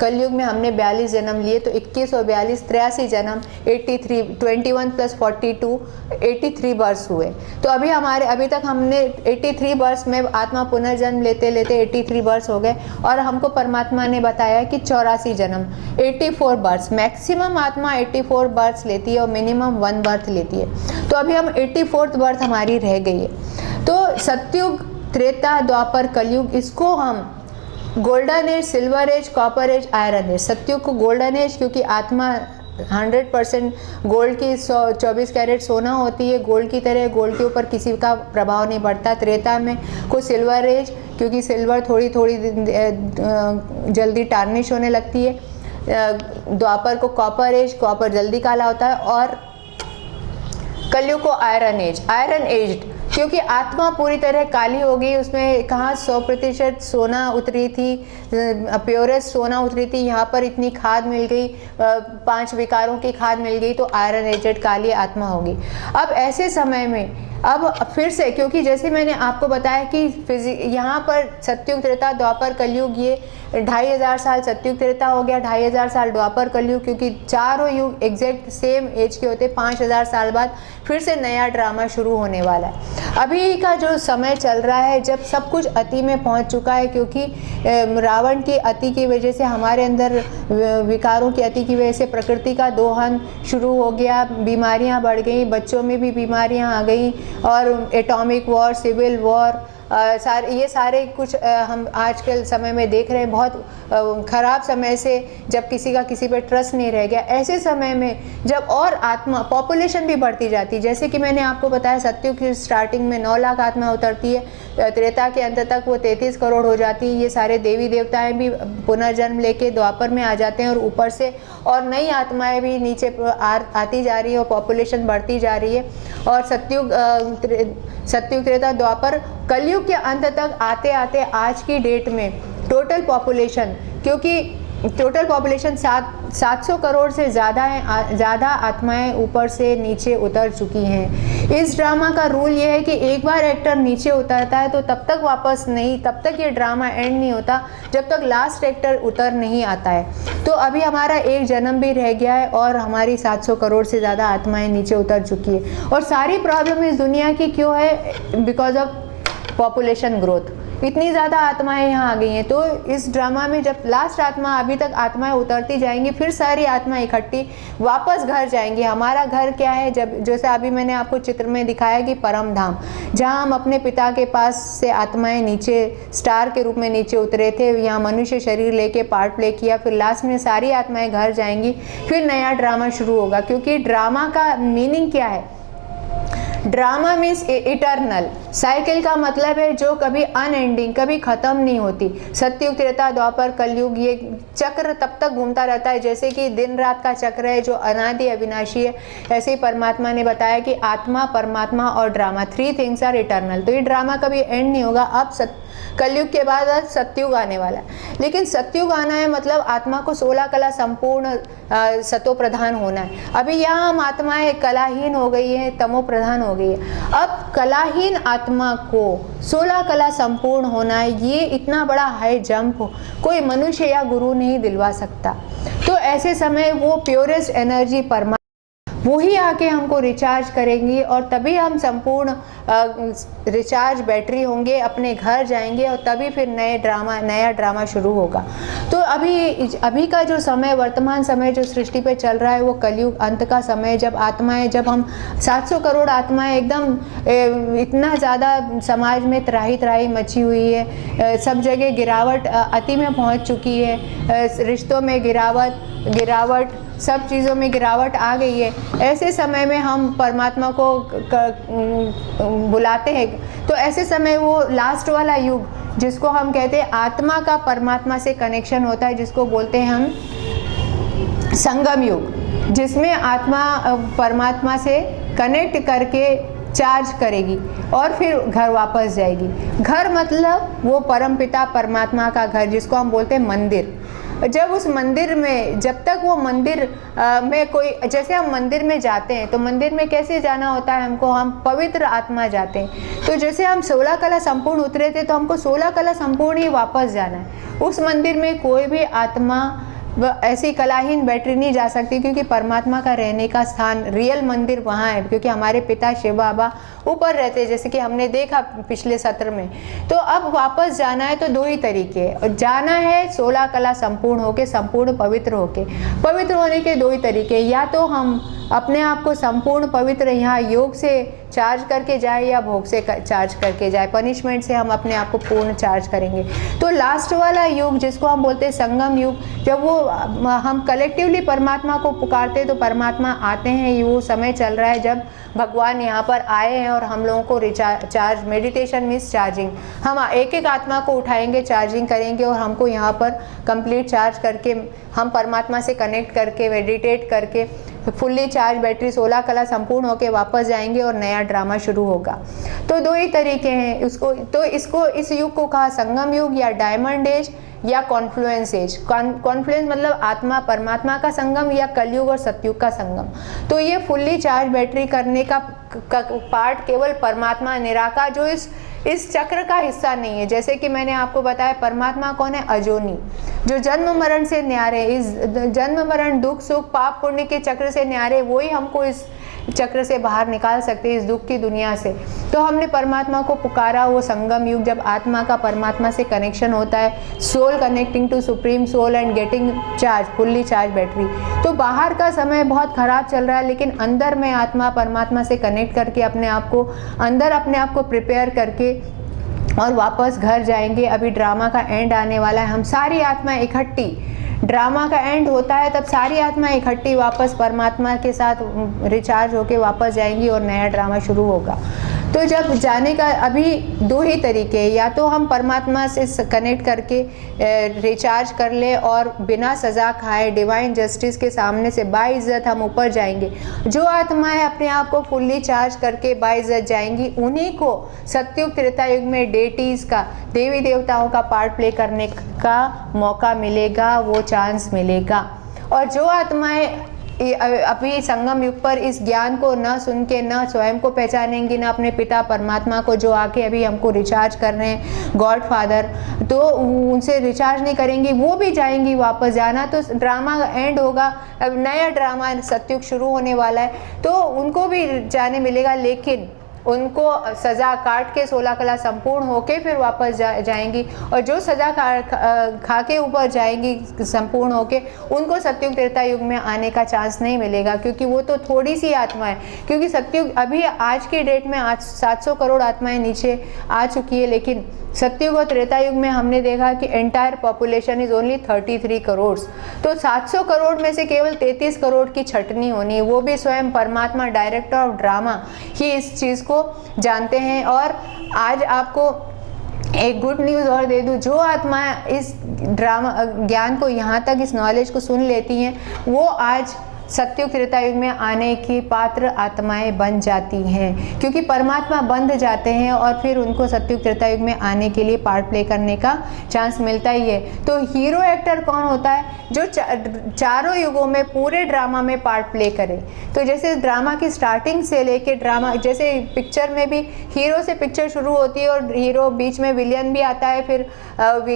कलयुग में हमने 42 जन्म लिए, तो 21 और 42 83 जन्म, 83 21 + 42 83 बर्थ हुए। तो अभी तक हमने 83 बर्थ में आत्मा पुनर्जन्म लेते लेते 83 बर्थ हो गए। और हमको परमात्मा ने बताया कि 84 जन्म, 84 बर्थ, मैक्सिमम आत्मा 84 बर्थ लेती है और मिनिमम 1 बर्थ लेती है। तो अभी हम 84th बर्थ हमारी रह गई है। तो सतयुग, त्रेता, द्वापर, कलयुग, इसको हम golden age, silver age, copper age, iron age. Satyug को गोल्डन एज क्योंकि आत्मा 100% गोल्ड की 24 कैरेट सोना होती है, गोल्ड की तरह, गोल्ड के ऊपर किसी का प्रभाव नहीं पड़ता। त्रेता में को सिल्वर एज क्योंकि सिल्वर थोड़ी थोड़ी जल्दी टार्निश होने लगती है। द्वापर को कॉपर एज, कॉपर जल्दी काला होता है। और कलयुग को आयरन एज, आयरन एज्ड क्योंकि आत्मा पूरी तरह काली हो गई, उसमें कहाँ 100% सोना उतरी थी, प्योरेस्ट सोना उतरी थी, यहाँ पर इतनी खाद मिल गई, 5 विकारों की खाद मिल गई, तो आयरन एजेड काली आत्मा होगी। अब ऐसे समय में अब फिर से, क्योंकि जैसे मैंने आपको बताया कि यहाँ पर सत्युग, त्रेता, द्वापर, कलयुग, ये 2500 साल सत्युग त्रेता हो गया, 2500 साल द्वापर कलयुग, क्योंकि चारों युग एग्जैक्ट सेम एज के होते। 5000 साल बाद फिर से नया ड्रामा शुरू होने वाला है। अभी का जो समय चल रहा है जब सब कुछ अति में पहुंच चुका है, क्योंकि रावण की अति की वजह से, हमारे अंदर विकारों की अति की वजह से प्रकृति का दोहन शुरू हो गया, बीमारियां बढ़ गई, बच्चों में भी बीमारियां आ गई, और एटॉमिक वॉर, सिविल वॉर, ये सारे कुछ हम आजकल समय में देख रहे हैं। बहुत ख़राब समय से जब किसी का किसी पे ट्रस्ट नहीं रह गया, ऐसे समय में जब और आत्मा, पॉपुलेशन भी बढ़ती जाती, जैसे कि मैंने आपको बताया सत्युग की स्टार्टिंग में 9 लाख आत्मा उतरती है, त्रेता के अंत तक वो 33 करोड़ हो जाती है। ये सारे देवी देवताएं भी पुनर्जन्म लेके द्वापर में आ जाते हैं, और ऊपर से और नई आत्माएं भी नीचे आती जा रही है, और पॉपुलेशन बढ़ती जा रही है। और सत्युग, त्रेता, द्वापर, कलयुग के अंत तक आते आते आज की डेट में टोटल पॉपुलेशन, क्योंकि टोटल पॉपुलेशन 700 करोड़ से ज़्यादा आत्माएं ऊपर से नीचे उतर चुकी हैं। इस ड्रामा का रूल ये है कि एक बार एक्टर नीचे उतरता है तो तब तक वापस नहीं, तब तक ये ड्रामा एंड नहीं होता जब तक लास्ट एक्टर उतर नहीं आता है। तो अभी हमारा एक जन्म भी रह गया है और हमारी 700 करोड़ से ज़्यादा आत्माएं नीचे उतर चुकी है। और सारी प्रॉब्लम इस दुनिया की क्यों है? Because of population growth. इतनी ज़्यादा आत्माएं यहाँ आ गई हैं। तो इस ड्रामा में जब लास्ट आत्मा, अभी तक आत्माएं उतरती जाएंगी, फिर सारी आत्माएं इकट्ठी वापस घर जाएंगी। हमारा घर क्या है? जब जैसे अभी मैंने आपको चित्र में दिखाया कि परम धाम, जहाँ हम अपने पिता के पास से आत्माएं नीचे स्टार के रूप में नीचे उतरे थे, यहाँ मनुष्य शरीर लेके पार्ट प्ले किया, फिर लास्ट में सारी आत्माएं घर जाएंगी, फिर नया ड्रामा शुरू होगा। क्योंकि ड्रामा का मीनिंग क्या है? Drama means eternal. साइकिल का मतलब है जो कभी अनएंडिंग, कभी ख़त्म नहीं होती। सत्युग, त्रेता, द्वापर, कलयुग, ये चक्र तब तक घूमता रहता है जैसे कि दिन रात का चक्र है जो अनादि अविनाशी है। ऐसे ही परमात्मा ने बताया कि आत्मा, परमात्मा और ड्रामा, 3 थिंग्स आर इटर्नल। तो ये ड्रामा कभी एंड नहीं होगा। अब कलयुग के बाद सत्युग आने वाला है, लेकिन सत्युग आना है मतलब आत्मा को 16 कला संपूर्ण सतो प्रधान होना है। अभी यहाँ हम आत्माएं कलाहीन हो गई है, तमो प्रधान हो गई है। अब कलाहीन आत्मा को 16 कला संपूर्ण होना है, ये इतना बड़ा हाई जंप कोई मनुष्य या गुरु नहीं दिलवा सकता। तो ऐसे समय वो प्योरेस्ट एनर्जी परमात्मा वो ही आके हमको रिचार्ज करेंगी, और तभी हम संपूर्ण रिचार्ज बैटरी होंगे, अपने घर जाएंगे, और तभी फिर नया ड्रामा शुरू होगा। तो अभी का जो समय, वर्तमान समय जो सृष्टि पे चल रहा है, वो कलयुग अंत का समय, जब आत्माएं, जब हम 700 करोड़ आत्माएं एकदम इतना ज़्यादा समाज में त्राही मची हुई है, सब जगह गिरावट अति में पहुंच चुकी है, रिश्तों में गिरावट, सब चीज़ों में गिरावट आ गई है। ऐसे समय में हम परमात्मा को बुलाते हैं। तो ऐसे समय वो लास्ट वाला युग जिसको हम कहते हैं आत्मा का परमात्मा से कनेक्शन होता है, जिसको बोलते हैं हम संगम युग, जिसमें आत्मा परमात्मा से कनेक्ट करके चार्ज करेगी और फिर घर वापस जाएगी। घर मतलब वो परमपिता परमात्मा का घर, जिसको हम बोलते हैं मंदिर। जब उस मंदिर में, जब तक वो मंदिर में कोई, जैसे हम मंदिर में जाते हैं तो मंदिर में कैसे जाना होता है हमको? हम पवित्र आत्मा जाते हैं। तो जैसे हम 16 कला संपूर्ण उतरे थे तो हमको 16 कला संपूर्ण ही वापस जाना है। उस मंदिर में कोई भी आत्मा ऐसी कलाहीन बैटरी नहीं जा सकती, क्योंकि परमात्मा का रहने का स्थान, रियल मंदिर वहाँ है, क्योंकि हमारे पिता शिव बाबा ऊपर रहते हैं, जैसे कि हमने देखा पिछले सत्र में। तो अब वापस जाना है तो 2 ही तरीके, जाना है 16 कला संपूर्ण होके, संपूर्ण पवित्र होके। पवित्र होने के 2 ही तरीके, या तो हम अपने आप को संपूर्ण पवित्र यहाँ योग से चार्ज करके जाए या भोग से चार्ज करके जाए, पनिशमेंट से हम अपने आप को पूर्ण चार्ज करेंगे। तो लास्ट वाला युग जिसको हम बोलते हैं संगम युग, जब वो हम कलेक्टिवली परमात्मा को पुकारते तो परमात्मा आते हैं, ये वो समय चल रहा है जब भगवान यहाँ पर आए हैं और हम लोगों को चार्ज, मेडिटेशन मीन्स चार्जिंग, हम एक एक आत्मा को उठाएंगे, चार्जिंग करेंगे और हमको यहाँ पर कंप्लीट चार्ज करके हम परमात्मा से कनेक्ट करके मेडिटेट करके फुल्ली चार्ज बैटरी 16 कला संपूर्ण होके वापस जाएंगे और नया ड्रामा शुरू होगा। तो दो ही तरीके हैं उसको, तो इसको इस युग को कहा संगम युग या डायमंड एज या कॉन्फ्लुएंस एज। कॉन्फ्लुएंस मतलब आत्मा परमात्मा का संगम या कलयुग और सतयुग का संगम। तो ये फुल्ली चार्ज बैटरी करने का पार्ट केवल परमात्मा निराकार जो इस चक्र का हिस्सा नहीं है। जैसे कि मैंने आपको बताया परमात्मा कौन है, अजोनी, जो जन्म मरण से न्यारे, इस जन्म मरण दुख सुख पाप पुण्य के चक्र से न्यारे, वही हमको इस चक्र से बाहर निकाल सकते हैं, इस दुख की दुनिया से। तो हमने परमात्मा को पुकारा, वो संगम युग जब आत्मा का परमात्मा से कनेक्शन होता है, soul connecting to supreme soul and getting charge, fully charge battery. तो बाहर का समय बहुत खराब चल रहा है, लेकिन अंदर में आत्मा परमात्मा से कनेक्ट करके अपने आप को अंदर अपने आप को प्रिपेयर करके और वापस घर जाएंगे। अभी ड्रामा का एंड आने वाला है, हम सारी आत्माएं इकट्ठी, ड्रामा का एंड होता है तब सारी आत्माएं इकट्ठी वापस परमात्मा के साथ रिचार्ज होके वापस जाएंगी और नया ड्रामा शुरू होगा। तो जब जाने का अभी दो ही तरीके हैं, या तो हम परमात्मा से कनेक्ट करके रिचार्ज कर ले और बिना सज़ा खाए डिवाइन जस्टिस के सामने से बाइज्जत हम ऊपर जाएंगे। जो आत्माएं अपने आप को फुल्ली चार्ज करके बाइज्जत जाएंगी, उन्हीं को सतयुग त्रेता युग में डेटीज़ का, देवी देवताओं का पार्ट प्ले करने का मौका मिलेगा, वो चांस मिलेगा। और जो आत्माएं अभी संगम युग पर इस ज्ञान को न सुन के न स्वयं को पहचानेंगी, न अपने पिता परमात्मा को जो आके अभी हमको रिचार्ज कर रहे हैं गॉड फादर, तो उनसे रिचार्ज नहीं करेंगी, वो भी जाएंगी वापस। जाना तो ड्रामा एंड होगा, अब नया ड्रामा सतयुग शुरू होने वाला है, तो उनको भी जाने मिलेगा, लेकिन उनको सज़ा काट के 16 कला संपूर्ण होके फिर वापस जाएंगी। और जो सज़ा खा के ऊपर जाएंगी संपूर्ण होके, उनको सतयुग त्रेता युग में आने का चांस नहीं मिलेगा, क्योंकि वो तो थोड़ी सी आत्मा है। क्योंकि सतयुग अभी आज के डेट में आज 700 करोड़ आत्माएं नीचे आ चुकी है, लेकिन सतयुग और त्रेता युग में हमने देखा कि entire population is only 33 crore. तो 700 करोड़ में से केवल 33 करोड़ की छटनी होनी है, वो भी स्वयं परमात्मा डायरेक्टर ऑफ ड्रामा ही इस चीज़ को जानते हैं। और आज आपको एक गुड न्यूज़ और दे दूँ, जो आत्मा इस ड्रामा ज्ञान को यहाँ तक इस नॉलेज को सुन लेती हैं, वो आज सतयुग त्रेता युग में आने की पात्र आत्माएं बन जाती हैं, क्योंकि परमात्मा बंध जाते हैं और फिर उनको सतयुग त्रेता युग में आने के लिए पार्ट प्ले करने का चांस मिलता ही है। तो हीरो एक्टर कौन होता है, जो चारों युगों में पूरे ड्रामा में पार्ट प्ले करे। तो जैसे ड्रामा की स्टार्टिंग से लेके ड्रामा, जैसे पिक्चर में भी हीरो से पिक्चर शुरू होती है और हीरो बीच में विलियन भी आता है, फिर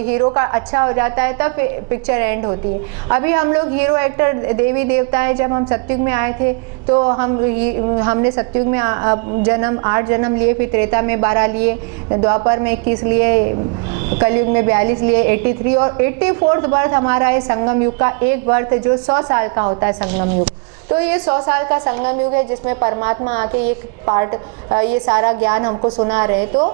हीरो का अच्छा हो जाता है, तब पिक्चर एंड होती है। अभी हम लोग हीरो एक्टर देवी देवता है, जब हम सतयुग में आए थे तो हमने सतयुग में 8 जन्म लिए, फिर त्रेता में 12 लिए, द्वापर में 21 लिए, कलयुग में 42 लिए, 83 और 84th बर्थ हमारा है संगम युग का, एक बर्थ जो 100 साल का होता है संगम युग। तो ये 100 साल का संगम युग है जिसमें परमात्मा आके ये पार्ट, ये सारा ज्ञान हमको सुना रहे हैं। तो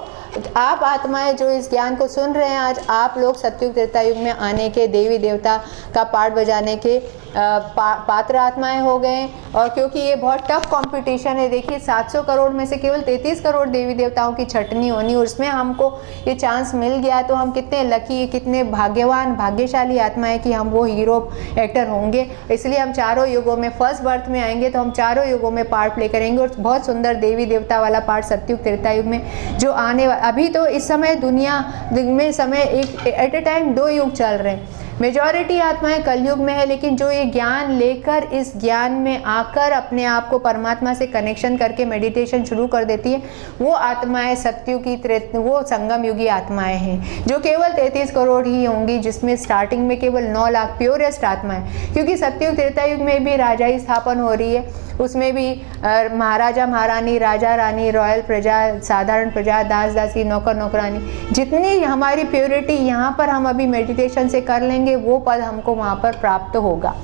आप आत्माएं जो इस ज्ञान को सुन रहे हैं, आज आप लोग सतयुग त्रेता युग में आने के, देवी देवता का पार्ट बजाने के पात्र आत्माएं हो गए। और क्योंकि ये बहुत टफ कंपटीशन है, देखिए 700 करोड़ में से केवल 33 करोड़ देवी देवताओं की छटनी होनी, और उसमें हमको ये चांस मिल गया, तो हम कितने लकी, कितने भाग्यवान, भाग्यशाली आत्माएं कि हम वो हीरो एक्टर होंगे। इसलिए हम चारों युगों में फर्स्ट बर्थ में आएंगे, तो हम चारों युगों में पार्ट प्ले करेंगे। और बहुत सुंदर देवी देवता वाला पार्ट सतयुग त्रेता युग में जो आने अभी तो इस समय दुनिया में समय एक एट ए टाइम 2 युग चल रहे हैं। मेजॉरिटी आत्माएं कलयुग में है, लेकिन जो ये ज्ञान लेकर इस ज्ञान में आकर अपने आप को परमात्मा से कनेक्शन करके मेडिटेशन शुरू कर देती है, वो आत्माएं सतयुग की वो संगम युगी आत्माएं हैं, जो केवल 33 करोड़ ही होंगी, जिसमें स्टार्टिंग में केवल 9 लाख प्योरेस्ट आत्माएं। क्योंकि सतयुग त्रेता युग में भी राजाई स्थापन हो रही है, उसमें भी महाराजा महारानी, राजा रानी, रॉयल प्रजा, साधारण प्रजा, दास दासी, नौकर नौकरानी, जितनी हमारी प्योरिटी यहाँ पर हम अभी मेडिटेशन से कर लेंगे, वो पद हमको वहाँ पर प्राप्त होगा।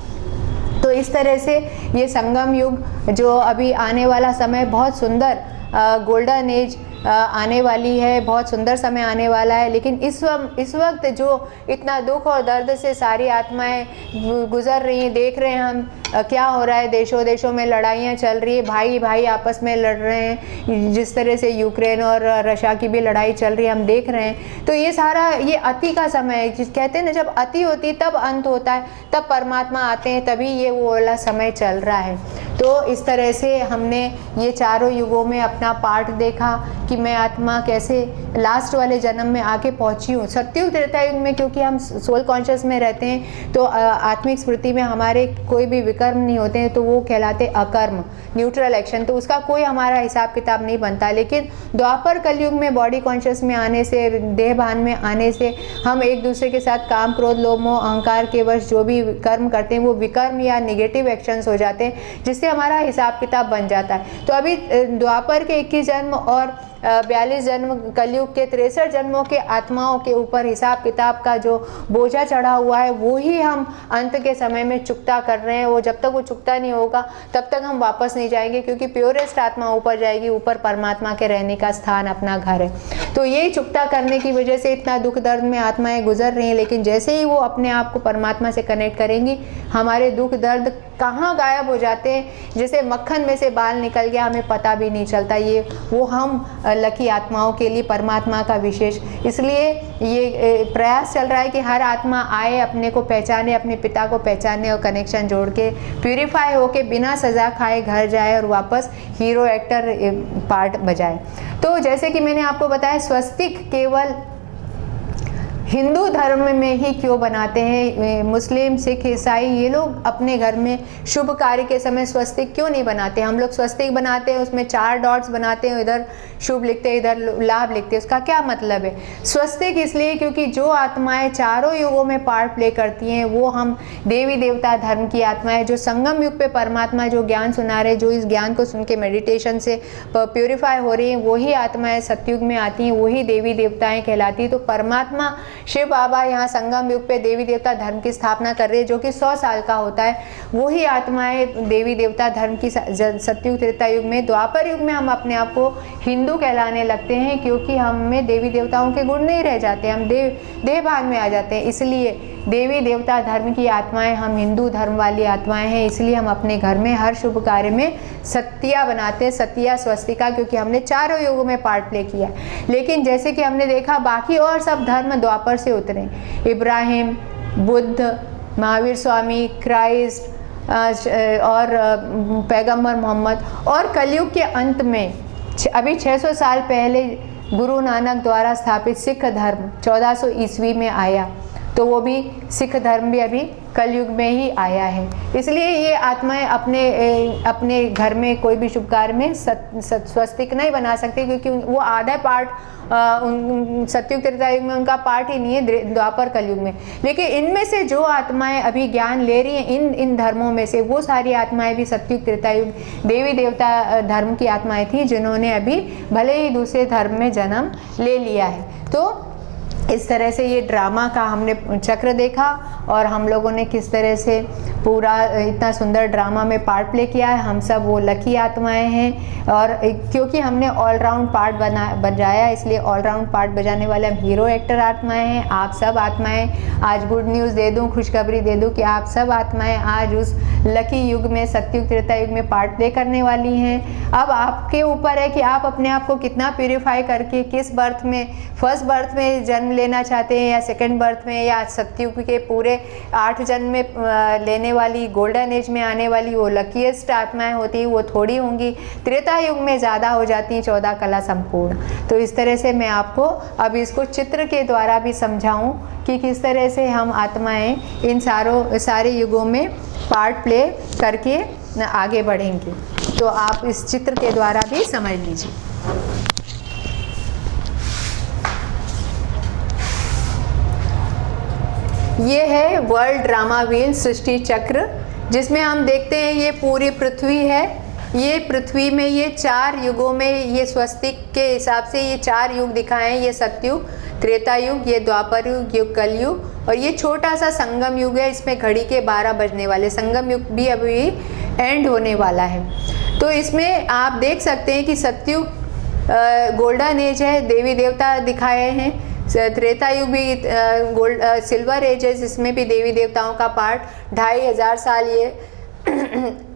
तो इस तरह से ये संगम युग जो अभी आने वाला समय बहुत सुंदर गोल्डन एज आने वाली है, बहुत सुंदर समय आने वाला है। लेकिन इस वक्त जो इतना दुख और दर्द से सारी आत्माएं गुजर रही हैं, देख रहे हैं हम क्या हो रहा है, देशों देशों में लड़ाइयाँ चल रही है, भाई भाई आपस में लड़ रहे हैं, जिस तरह से यूक्रेन और रशिया की भी लड़ाई चल रही है हम देख रहे हैं। तो ये सारा ये अति का समय है, जिस कहते हैं ना जब अति होती है तब अंत होता है, तब परमात्मा आते हैं, तभी ये वो वाला समय चल रहा है। तो इस तरह से हमने ये चारों युगों में अपना पार्ट देखा कि मैं आत्मा कैसे लास्ट वाले जन्म में आके पहुंची हूँ। सत्युग त्रेता युग में क्योंकि हम सोल कॉन्शियस में रहते हैं तो आत्मिक स्मृति में हमारे कोई भी विकर्म नहीं होते हैं, तो वो कहलाते अकर्म, न्यूट्रल एक्शन, तो उसका कोई हमारा हिसाब किताब नहीं बनता। लेकिन द्वापर कलयुग में बॉडी कॉन्शियस में आने से, देह भान में आने से हम एक दूसरे के साथ काम क्रोध लोभ मोह अहंकार के वश जो भी कर्म करते हैं वो विकर्म या निगेटिव एक्शंस हो जाते हैं, जिससे हमारा हिसाब किताब बन जाता है। तो अभी द्वापर के 21 जन्म और 42 जन्म, कलयुग के 63 जन्मों के आत्माओं के ऊपर हिसाब किताब का जो बोझा चढ़ा हुआ है वो ही हम अंत के समय में चुकता कर रहे हैं। वो जब तक वो चुकता नहीं होगा तब तक हम वापस नहीं जाएंगे, क्योंकि प्योरेस्ट आत्मा ऊपर जाएगी, ऊपर परमात्मा के रहने का स्थान अपना घर है। तो यही चुकता करने की वजह से इतना दुख दर्द में आत्माएं गुजर रही हैं। लेकिन जैसे ही वो अपने आप को परमात्मा से कनेक्ट करेंगी, हमारे दुख दर्द कहाँ गायब हो जाते हैं, जैसे मक्खन में से बाल निकल गया, हमें पता भी नहीं चलता। ये वो हम लकी आत्माओं के लिए परमात्मा का विशेष, इसलिए ये प्रयास चल रहा है कि हर आत्मा आए, अपने को पहचाने, अपने पिता को पहचाने और कनेक्शन जोड़ के प्यूरिफाई होके बिना सजा खाए घर जाए और वापस हीरो एक्टर पार्ट बजाए। तो जैसे कि मैंने आपको बताया, स्वस्तिक केवल हिंदू धर्म में ही क्यों बनाते हैं, मुस्लिम सिख ईसाई ये लोग अपने घर में शुभ कार्य के समय स्वस्तिक क्यों नहीं बनाते। हम लोग स्वस्तिक बनाते हैं, उसमें 4 डॉट्स बनाते हैं, इधर शुभ लिखते हैं, इधर लाभ लिखते हैं। उसका क्या मतलब है? स्वस्तिक इसलिए क्योंकि जो आत्माएं चारों युगों में पार्ट प्ले करती हैं वो हम देवी देवता धर्म की आत्माएं, जो संगम युग पे परमात्मा जो ज्ञान सुना रहे, जो इस ज्ञान को सुन के मेडिटेशन से प्योरीफाई हो रही हैं, वही आत्माएं सतयुग में आती हैं, वही देवी देवताएं कहलाती है। तो परमात्मा शिव बाबा यहाँ संगम युग पे देवी देवता धर्म की स्थापना कर रहे हैं, जो कि 100 साल का होता है। वही आत्माएं देवी देवता धर्म की सतयुग त्रेता युग में, द्वापर युग में हम अपने आप को हिंदू कहलाने लगते हैं, क्योंकि हम में देवी देवताओं के गुण नहीं रह जाते, हम देह भान में आ जाते हैं। इसलिए देवी देवता धर्म की आत्माएं, हम हिंदू धर्म वाली आत्माएं हैं, इसलिए हम अपने घर में हर शुभ कार्य में सत्या बनाते हैं, सत्या स्वस्तिका, क्योंकि हमने चारों युगों में पार्ट प्ले किया। लेकिन जैसे कि हमने देखा बाकी और सब धर्म द्वापर से उतरे, इब्राहिम, बुद्ध, महावीर स्वामी, क्राइस्ट और पैगंबर मोहम्मद, और कलयुग के अंत में अभी 600 साल पहले गुरु नानक द्वारा स्थापित सिख धर्म 1400 ईस्वी में आया, तो वो भी सिख धर्म भी अभी कलयुग में ही आया है। इसलिए ये आत्माएं अपने घर में कोई भी शुभ कार्य में स्वस्तिक नहीं बना सकती, क्योंकि वो आधा पार्ट सतयुग त्रेता युग में उनका पार्ट ही नहीं है, द्वापर कलयुग में। लेकिन इनमें से जो आत्माएं अभी ज्ञान ले रही हैं इन धर्मों में से, वो सारी आत्माएं भी सतयुग त्रेता युग देवी देवता धर्म की आत्माएं थी, जिन्होंने अभी भले ही दूसरे धर्म में जन्म ले लिया है। तो इस तरह से ये ड्रामा का हमने चक्र देखा, और हम लोगों ने किस तरह से पूरा इतना सुंदर ड्रामा में पार्ट प्ले किया है। हम सब वो लकी आत्माएं हैं, और क्योंकि हमने ऑलराउंड पार्ट बजाया, इसलिए ऑलराउंड पार्ट बजाने वाले हम हीरो एक्टर आत्माएं हैं। आप सब आत्माएं, आज गुड न्यूज़ दे दूं, खुशखबरी दे दूं कि आप सब आत्माएं आज उस लकी युग में, सतयुग त्रेता युग में पार्ट प्ले करने वाली हैं। अब आपके ऊपर है कि आप अपने आप को कितना प्यूरिफाई करके किस बर्थ में, फर्स्ट बर्थ में जन्म लेना चाहते हैं, या सेकंड बर्थ में, या सतयुग के पूरे 8 जन्म में लेने वाली, गोल्डन एज में आने वाली वो लकीएस्ट आत्माएं होती हैं, वो थोड़ी होंगी। त्रेता युग में ज़्यादा हो जाती हैं 14 कला संपूर्ण। तो इस तरह से मैं आपको अब इसको चित्र के द्वारा भी समझाऊं कि किस तरह से हम आत्माएं इन सारे युगों में पार्ट प्ले करके आगे बढ़ेंगे। तो आप इस चित्र के द्वारा भी समझ लीजिए। ये है वर्ल्ड ड्रामा व्हील सृष्टि चक्र, जिसमें हम देखते हैं ये पूरी पृथ्वी है। ये पृथ्वी में ये 4 युगों में, ये स्वस्तिक के हिसाब से ये 4 युग दिखाए हैं। ये सतयुग, त्रेता युग, ये द्वापर युग, कलयुग और ये छोटा सा संगम युग है, इसमें घड़ी के 12 बजने वाले, संगम युग भी अभी एंड होने वाला है। तो इसमें आप देख सकते हैं कि सतयुग गोल्डन एज है, देवी देवता दिखाए हैं। त्रेता युग भी सिल्वर एज है, जिसमें भी देवी देवताओं का पार्ट 2500 साल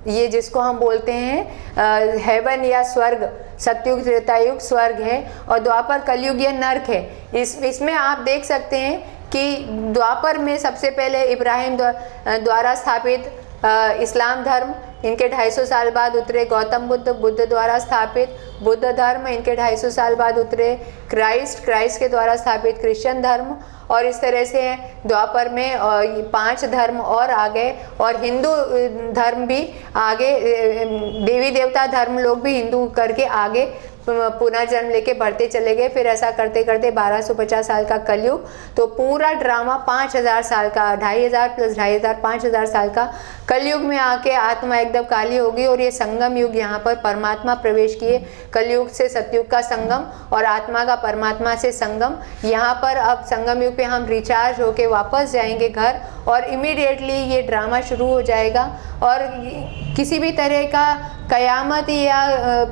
ये जिसको हम बोलते हैं हेवन या स्वर्ग, सतयुग त्रेता युग स्वर्ग है, और द्वापर कलयुग ये नर्क है। इसमें आप देख सकते हैं कि द्वापर में सबसे पहले इब्राहिम द्वारा स्थापित इस्लाम धर्म, इनके 250 साल बाद उतरे गौतम बुद्ध द्वारा स्थापित बुद्ध धर्म, इनके 250 साल बाद उतरे क्राइस्ट के द्वारा स्थापित क्रिश्चियन धर्म, और इस तरह से द्वापर में 5 धर्म और आ गए, और हिंदू धर्म भी आगे, देवी देवता धर्म लोग भी हिंदू करके आगे पुनर्जन्म लेके बढ़ते चले गए। फिर ऐसा करते करते 1250 साल का कलयुग, तो पूरा ड्रामा 5000 साल का, 2500 प्लस 2500 5000 साल का कलयुग में आके आत्मा एकदम काली होगी, और ये संगम युग यहाँ पर परमात्मा प्रवेश किए, कलयुग से सतयुग का संगम और आत्मा का परमात्मा से संगम। यहाँ पर अब संगम युग पे हम रिचार्ज होके वापस जाएंगे घर, और इमीडिएटली ये ड्रामा शुरू हो जाएगा, और किसी भी तरह का कयामत या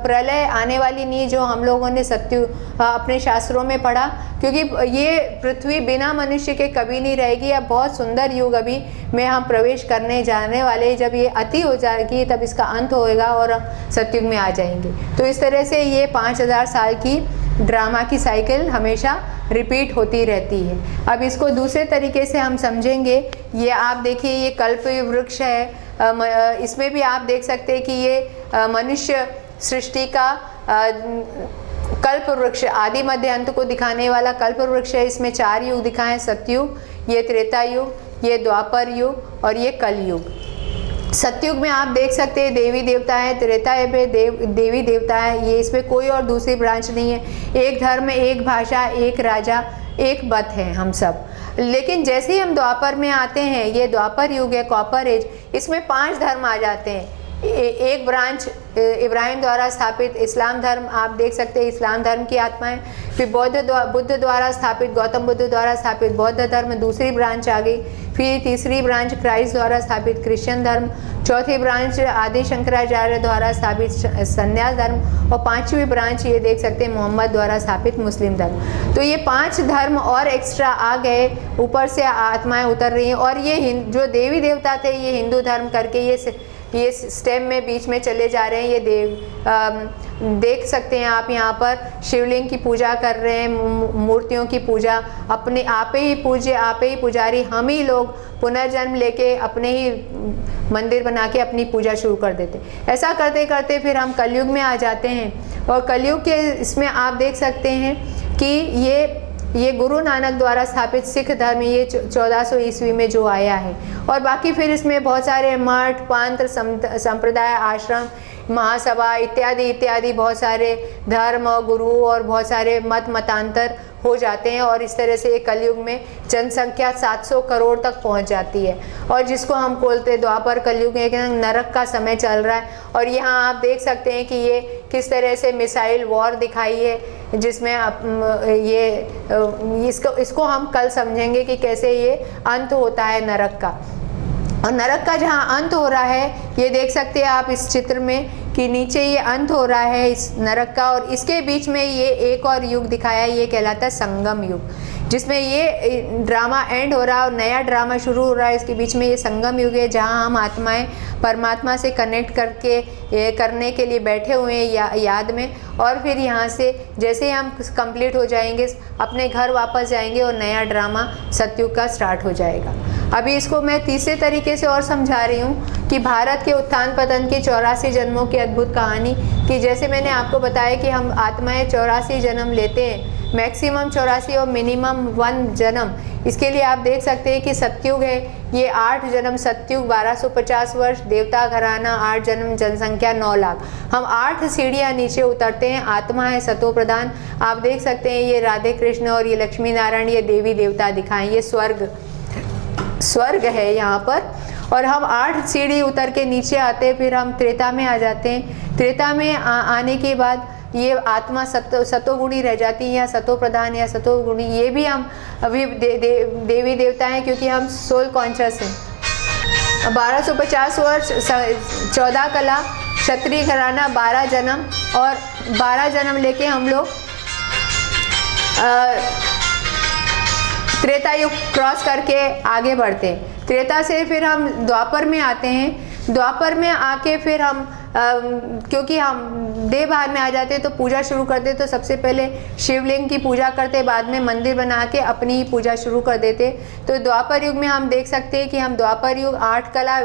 प्रलय आने वाली नहीं, जो हम लोगों ने अपने शास्त्रों में पढ़ा, क्योंकि ये पृथ्वी बिना मनुष्य के कभी नहीं रहेगी। अब बहुत सुंदर युग अभी में हम प्रवेश करने जाने वाले, जब ये अति हो जाएगी तब इसका अंत होएगा और सतयुग में आ जाएंगे। तो इस तरह से ये 5000 साल की ड्रामा की साइकिल हमेशा रिपीट होती रहती है। अब इसको दूसरे तरीके से हम समझेंगे। ये आप देखिए, ये कल्प वृक्ष है, इसमें भी आप देख सकते हैं कि ये मनुष्य सृष्टि का कल्प वृक्ष, आदि मध्य अंत को दिखाने वाला कल्प वृक्ष है। इसमें 4 युग दिखाए, सतयुग, ये त्रेता युग, ये द्वापर युग और ये कलयुग। सतयुग में आप देख सकते हैं देवी देवता है, त्रेता पे देवी देवता है, ये इसमें कोई और दूसरी ब्रांच नहीं है। एक धर्म, एक भाषा, एक राजा, एक मत है हम सब। लेकिन जैसे ही हम द्वापर में आते हैं, ये द्वापर युग है, कॉपर एज, इसमें 5 धर्म आ जाते हैं। एक ब्रांच इब्राहिम द्वारा स्थापित इस्लाम धर्म, आप देख सकते हैं इस्लाम धर्म की आत्माएं। फिर बुद्ध द्वारा स्थापित, गौतम बुद्ध द्वारा स्थापित बौद्ध धर्म, दूसरी ब्रांच आ गई। फिर तीसरी ब्रांच क्राइस्ट द्वारा स्थापित क्रिश्चियन धर्म, चौथी ब्रांच आदि शंकराचार्य द्वारा स्थापित संन्यास धर्म, और 5वीं ब्रांच ये देख सकते हैं मोहम्मद द्वारा स्थापित मुस्लिम धर्म। तो ये 5 धर्म और एक्स्ट्रा आ गए, ऊपर से आत्माएं उतर रही हैं। और ये जो देवी देवता थे, ये हिंदू धर्म करके ये स्टेम में बीच में चले जा रहे हैं। ये देख सकते हैं आप, यहाँ पर शिवलिंग की पूजा कर रहे हैं, मूर्तियों की पूजा, अपने आप ही पूज्य, आप ही पुजारी, हम ही लोग पुनर्जन्म लेके अपने ही मंदिर बना के अपनी पूजा शुरू कर देते। ऐसा करते करते फिर हम कलयुग में आ जाते हैं, और कलयुग के इसमें आप देख सकते हैं कि ये गुरु नानक द्वारा स्थापित सिख धर्म, ये 1400 ईस्वी में जो आया है। और बाकी फिर इसमें बहुत सारे मठ, पंथ, संप्रदाय, आश्रम, महासभा इत्यादि इत्यादि बहुत सारे धर्म और गुरु और बहुत सारे मतांतर हो जाते हैं। और इस तरह से कलयुग में जनसंख्या 700 करोड़ तक पहुंच जाती है, और जिसको हम बोलते हैं द्वापर कलयुग, एक नरक का समय चल रहा है। और यहाँ आप देख सकते हैं कि ये किस तरह से मिसाइल वॉर दिखाई है, जिसमें इसको हम कल समझेंगे कि कैसे ये अंत होता है नरक का। और नरक का जहाँ अंत हो रहा है, ये देख सकते हैं आप इस चित्र में कि नीचे ये अंत हो रहा है इस नरक का, और इसके बीच में ये एक और युग दिखाया है, ये कहलाता है संगम युग, जिसमें ये ड्रामा एंड हो रहा है और नया ड्रामा शुरू हो रहा है। इसके बीच में ये संगम युग है, जहाँ हम आत्माएं परमात्मा से कनेक्ट करने के लिए बैठे हुए हैं याद में। और फिर यहाँ से जैसे ही हम कंप्लीट हो जाएंगे, अपने घर वापस जाएंगे और नया ड्रामा सतयुग का स्टार्ट हो जाएगा। अभी इसको मैं तीसरे तरीके से और समझा रही हूँ कि भारत के उत्थान पतन की 84 जन्मों की अद्भुत कहानी, कि जैसे मैंने आपको बताया कि हम आत्माएं 84 जन्म लेते हैं, मैक्सिमम 84 और मिनिमम 1 जन्म। इसके लिए आप देख सकते हैं कि सतयुग है, ये 8 जन्म सतयुग, 1250 वर्ष, देवता घराना 8 जन्म, जनसंख्या 9 लाख। हम 8 सीढ़ियाँ नीचे उतरते हैं, आत्मा है सतो प्रधान। आप देख सकते हैं ये राधे कृष्ण और ये लक्ष्मी नारायण, ये देवी देवता दिखाएं, ये स्वर्ग है यहाँ पर। और हम 8 सीढ़ी उतर के नीचे आते हैं, फिर हम त्रेता में आ जाते हैं। त्रेता में आने के बाद ये आत्मा सतोगुणी रह जाती है, या सतो प्रधान या सतोगुणी, ये भी हम अभी देवी देवता हैं क्योंकि हम सोल कॉन्शियस हैं। 1250 वर्ष 14 कला, क्षत्रिय घराना, 12 जन्म, और 12 जन्म लेके हम लोग त्रेता युग क्रॉस करके आगे बढ़ते हैं। त्रेता से फिर हम द्वापर में आते हैं। द्वापर में आके फिर हम क्योंकि हम देह भाव में आ जाते हैं तो पूजा शुरू करते, तो सबसे पहले शिवलिंग की पूजा करते, बाद में मंदिर बना के अपनी ही पूजा शुरू कर देते। तो द्वापर युग में हम देख सकते हैं कि हम द्वापर युग 8 कला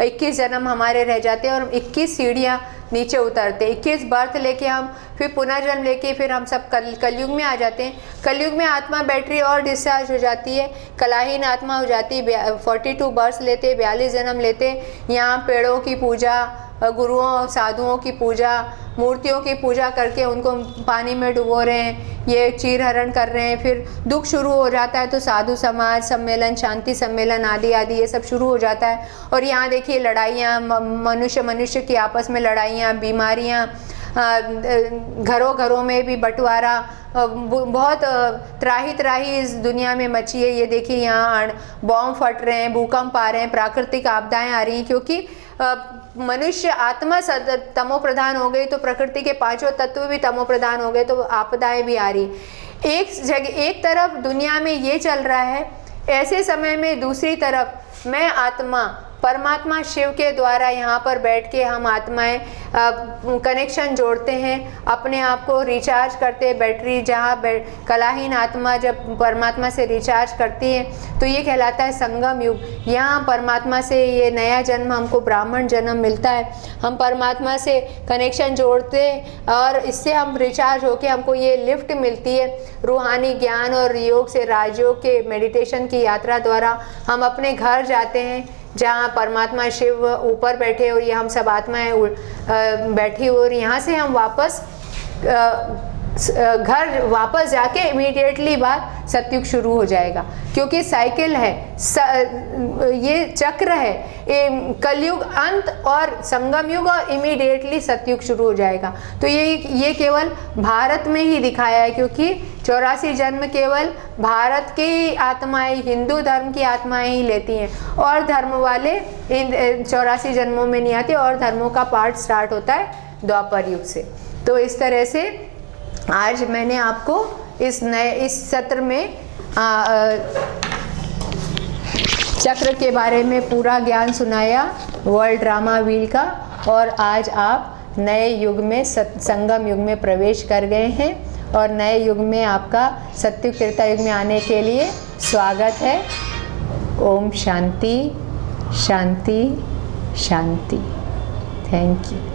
21 जन्म हमारे रह जाते हैं और 21 सीढ़ियाँ नीचे उतरते, 21 बर्थ लेके हम फिर पुनर्जन्म लेके फिर हम सब कलयुग में आ जाते हैं। कलयुग में आत्मा बैटरी और डिस्चार्ज हो जाती है, कलाहीन आत्मा हो जाती है, 42 बर्थ लेते, 42 जन्म लेते। यहाँ पेड़ों की पूजा, गुरुओं साधुओं की पूजा, मूर्तियों की पूजा करके उनको पानी में डुबो रहे हैं, ये चीर हरण कर रहे हैं। फिर दुख शुरू हो जाता है तो साधु समाज सम्मेलन, शांति सम्मेलन आदि आदि ये सब शुरू हो जाता है। और यहाँ देखिए लड़ाइयाँ, मनुष्य की आपस में लड़ाइयाँ, बीमारियाँ, घरों घरों में भी बंटवारा, बहुत त्राही इस दुनिया में मची है। ये देखिए यहाँ बॉम्ब फट रहे हैं, भूकंप आ रहे हैं, प्राकृतिक आपदाएं आ रही हैं, क्योंकि मनुष्य आत्मा तमो प्रधान हो गई तो प्रकृति के 5 तत्व भी तमो प्रधान हो गए, तो आपदाएं भी आ रही। एक तरफ दुनिया में ये चल रहा है, ऐसे समय में दूसरी तरफ मैं आत्मा परमात्मा शिव के द्वारा यहाँ पर बैठ के हम आत्माएं कनेक्शन जोड़ते हैं, अपने आप को रिचार्ज करते हैं। बैटरी जहाँ कलाहीन आत्मा जब परमात्मा से रिचार्ज करती है तो ये कहलाता है संगम युग। यहाँ परमात्मा से ये नया जन्म, हमको ब्राह्मण जन्म मिलता है, हम परमात्मा से कनेक्शन जोड़ते हैं और इससे हम रिचार्ज होके हमको ये लिफ्ट मिलती है। रूहानी ज्ञान और योग से, राजयोग के मेडिटेशन की यात्रा द्वारा हम अपने घर जाते हैं जहाँ परमात्मा शिव ऊपर बैठे और ये हम सब आत्माएं बैठी, और यहाँ से हम वापस घर वापस जाके इमीडिएटली बाद सतयुग शुरू हो जाएगा, क्योंकि साइकिल है, ये चक्र है। कलयुग अंत और संगम युग और इमीडिएटली सतयुग शुरू हो जाएगा। तो ये केवल भारत में ही दिखाया है, क्योंकि 84 जन्म केवल भारत की आत्माएं, हिंदू धर्म की आत्माएं ही लेती हैं, और धर्म वाले इन 84 जन्मों में नहीं आते, और धर्मों का पार्ट स्टार्ट होता है द्वापर युग से। तो इस तरह से आज मैंने आपको इस सत्र में चक्र के बारे में पूरा ज्ञान सुनाया, वर्ल्ड ड्रामा व्हील का, और आज आप नए युग में संगम युग में प्रवेश कर गए हैं, और नए युग में आपका सतयुग त्रेता युग में आने के लिए स्वागत है। ओम शांति शांति शांति। Thank you.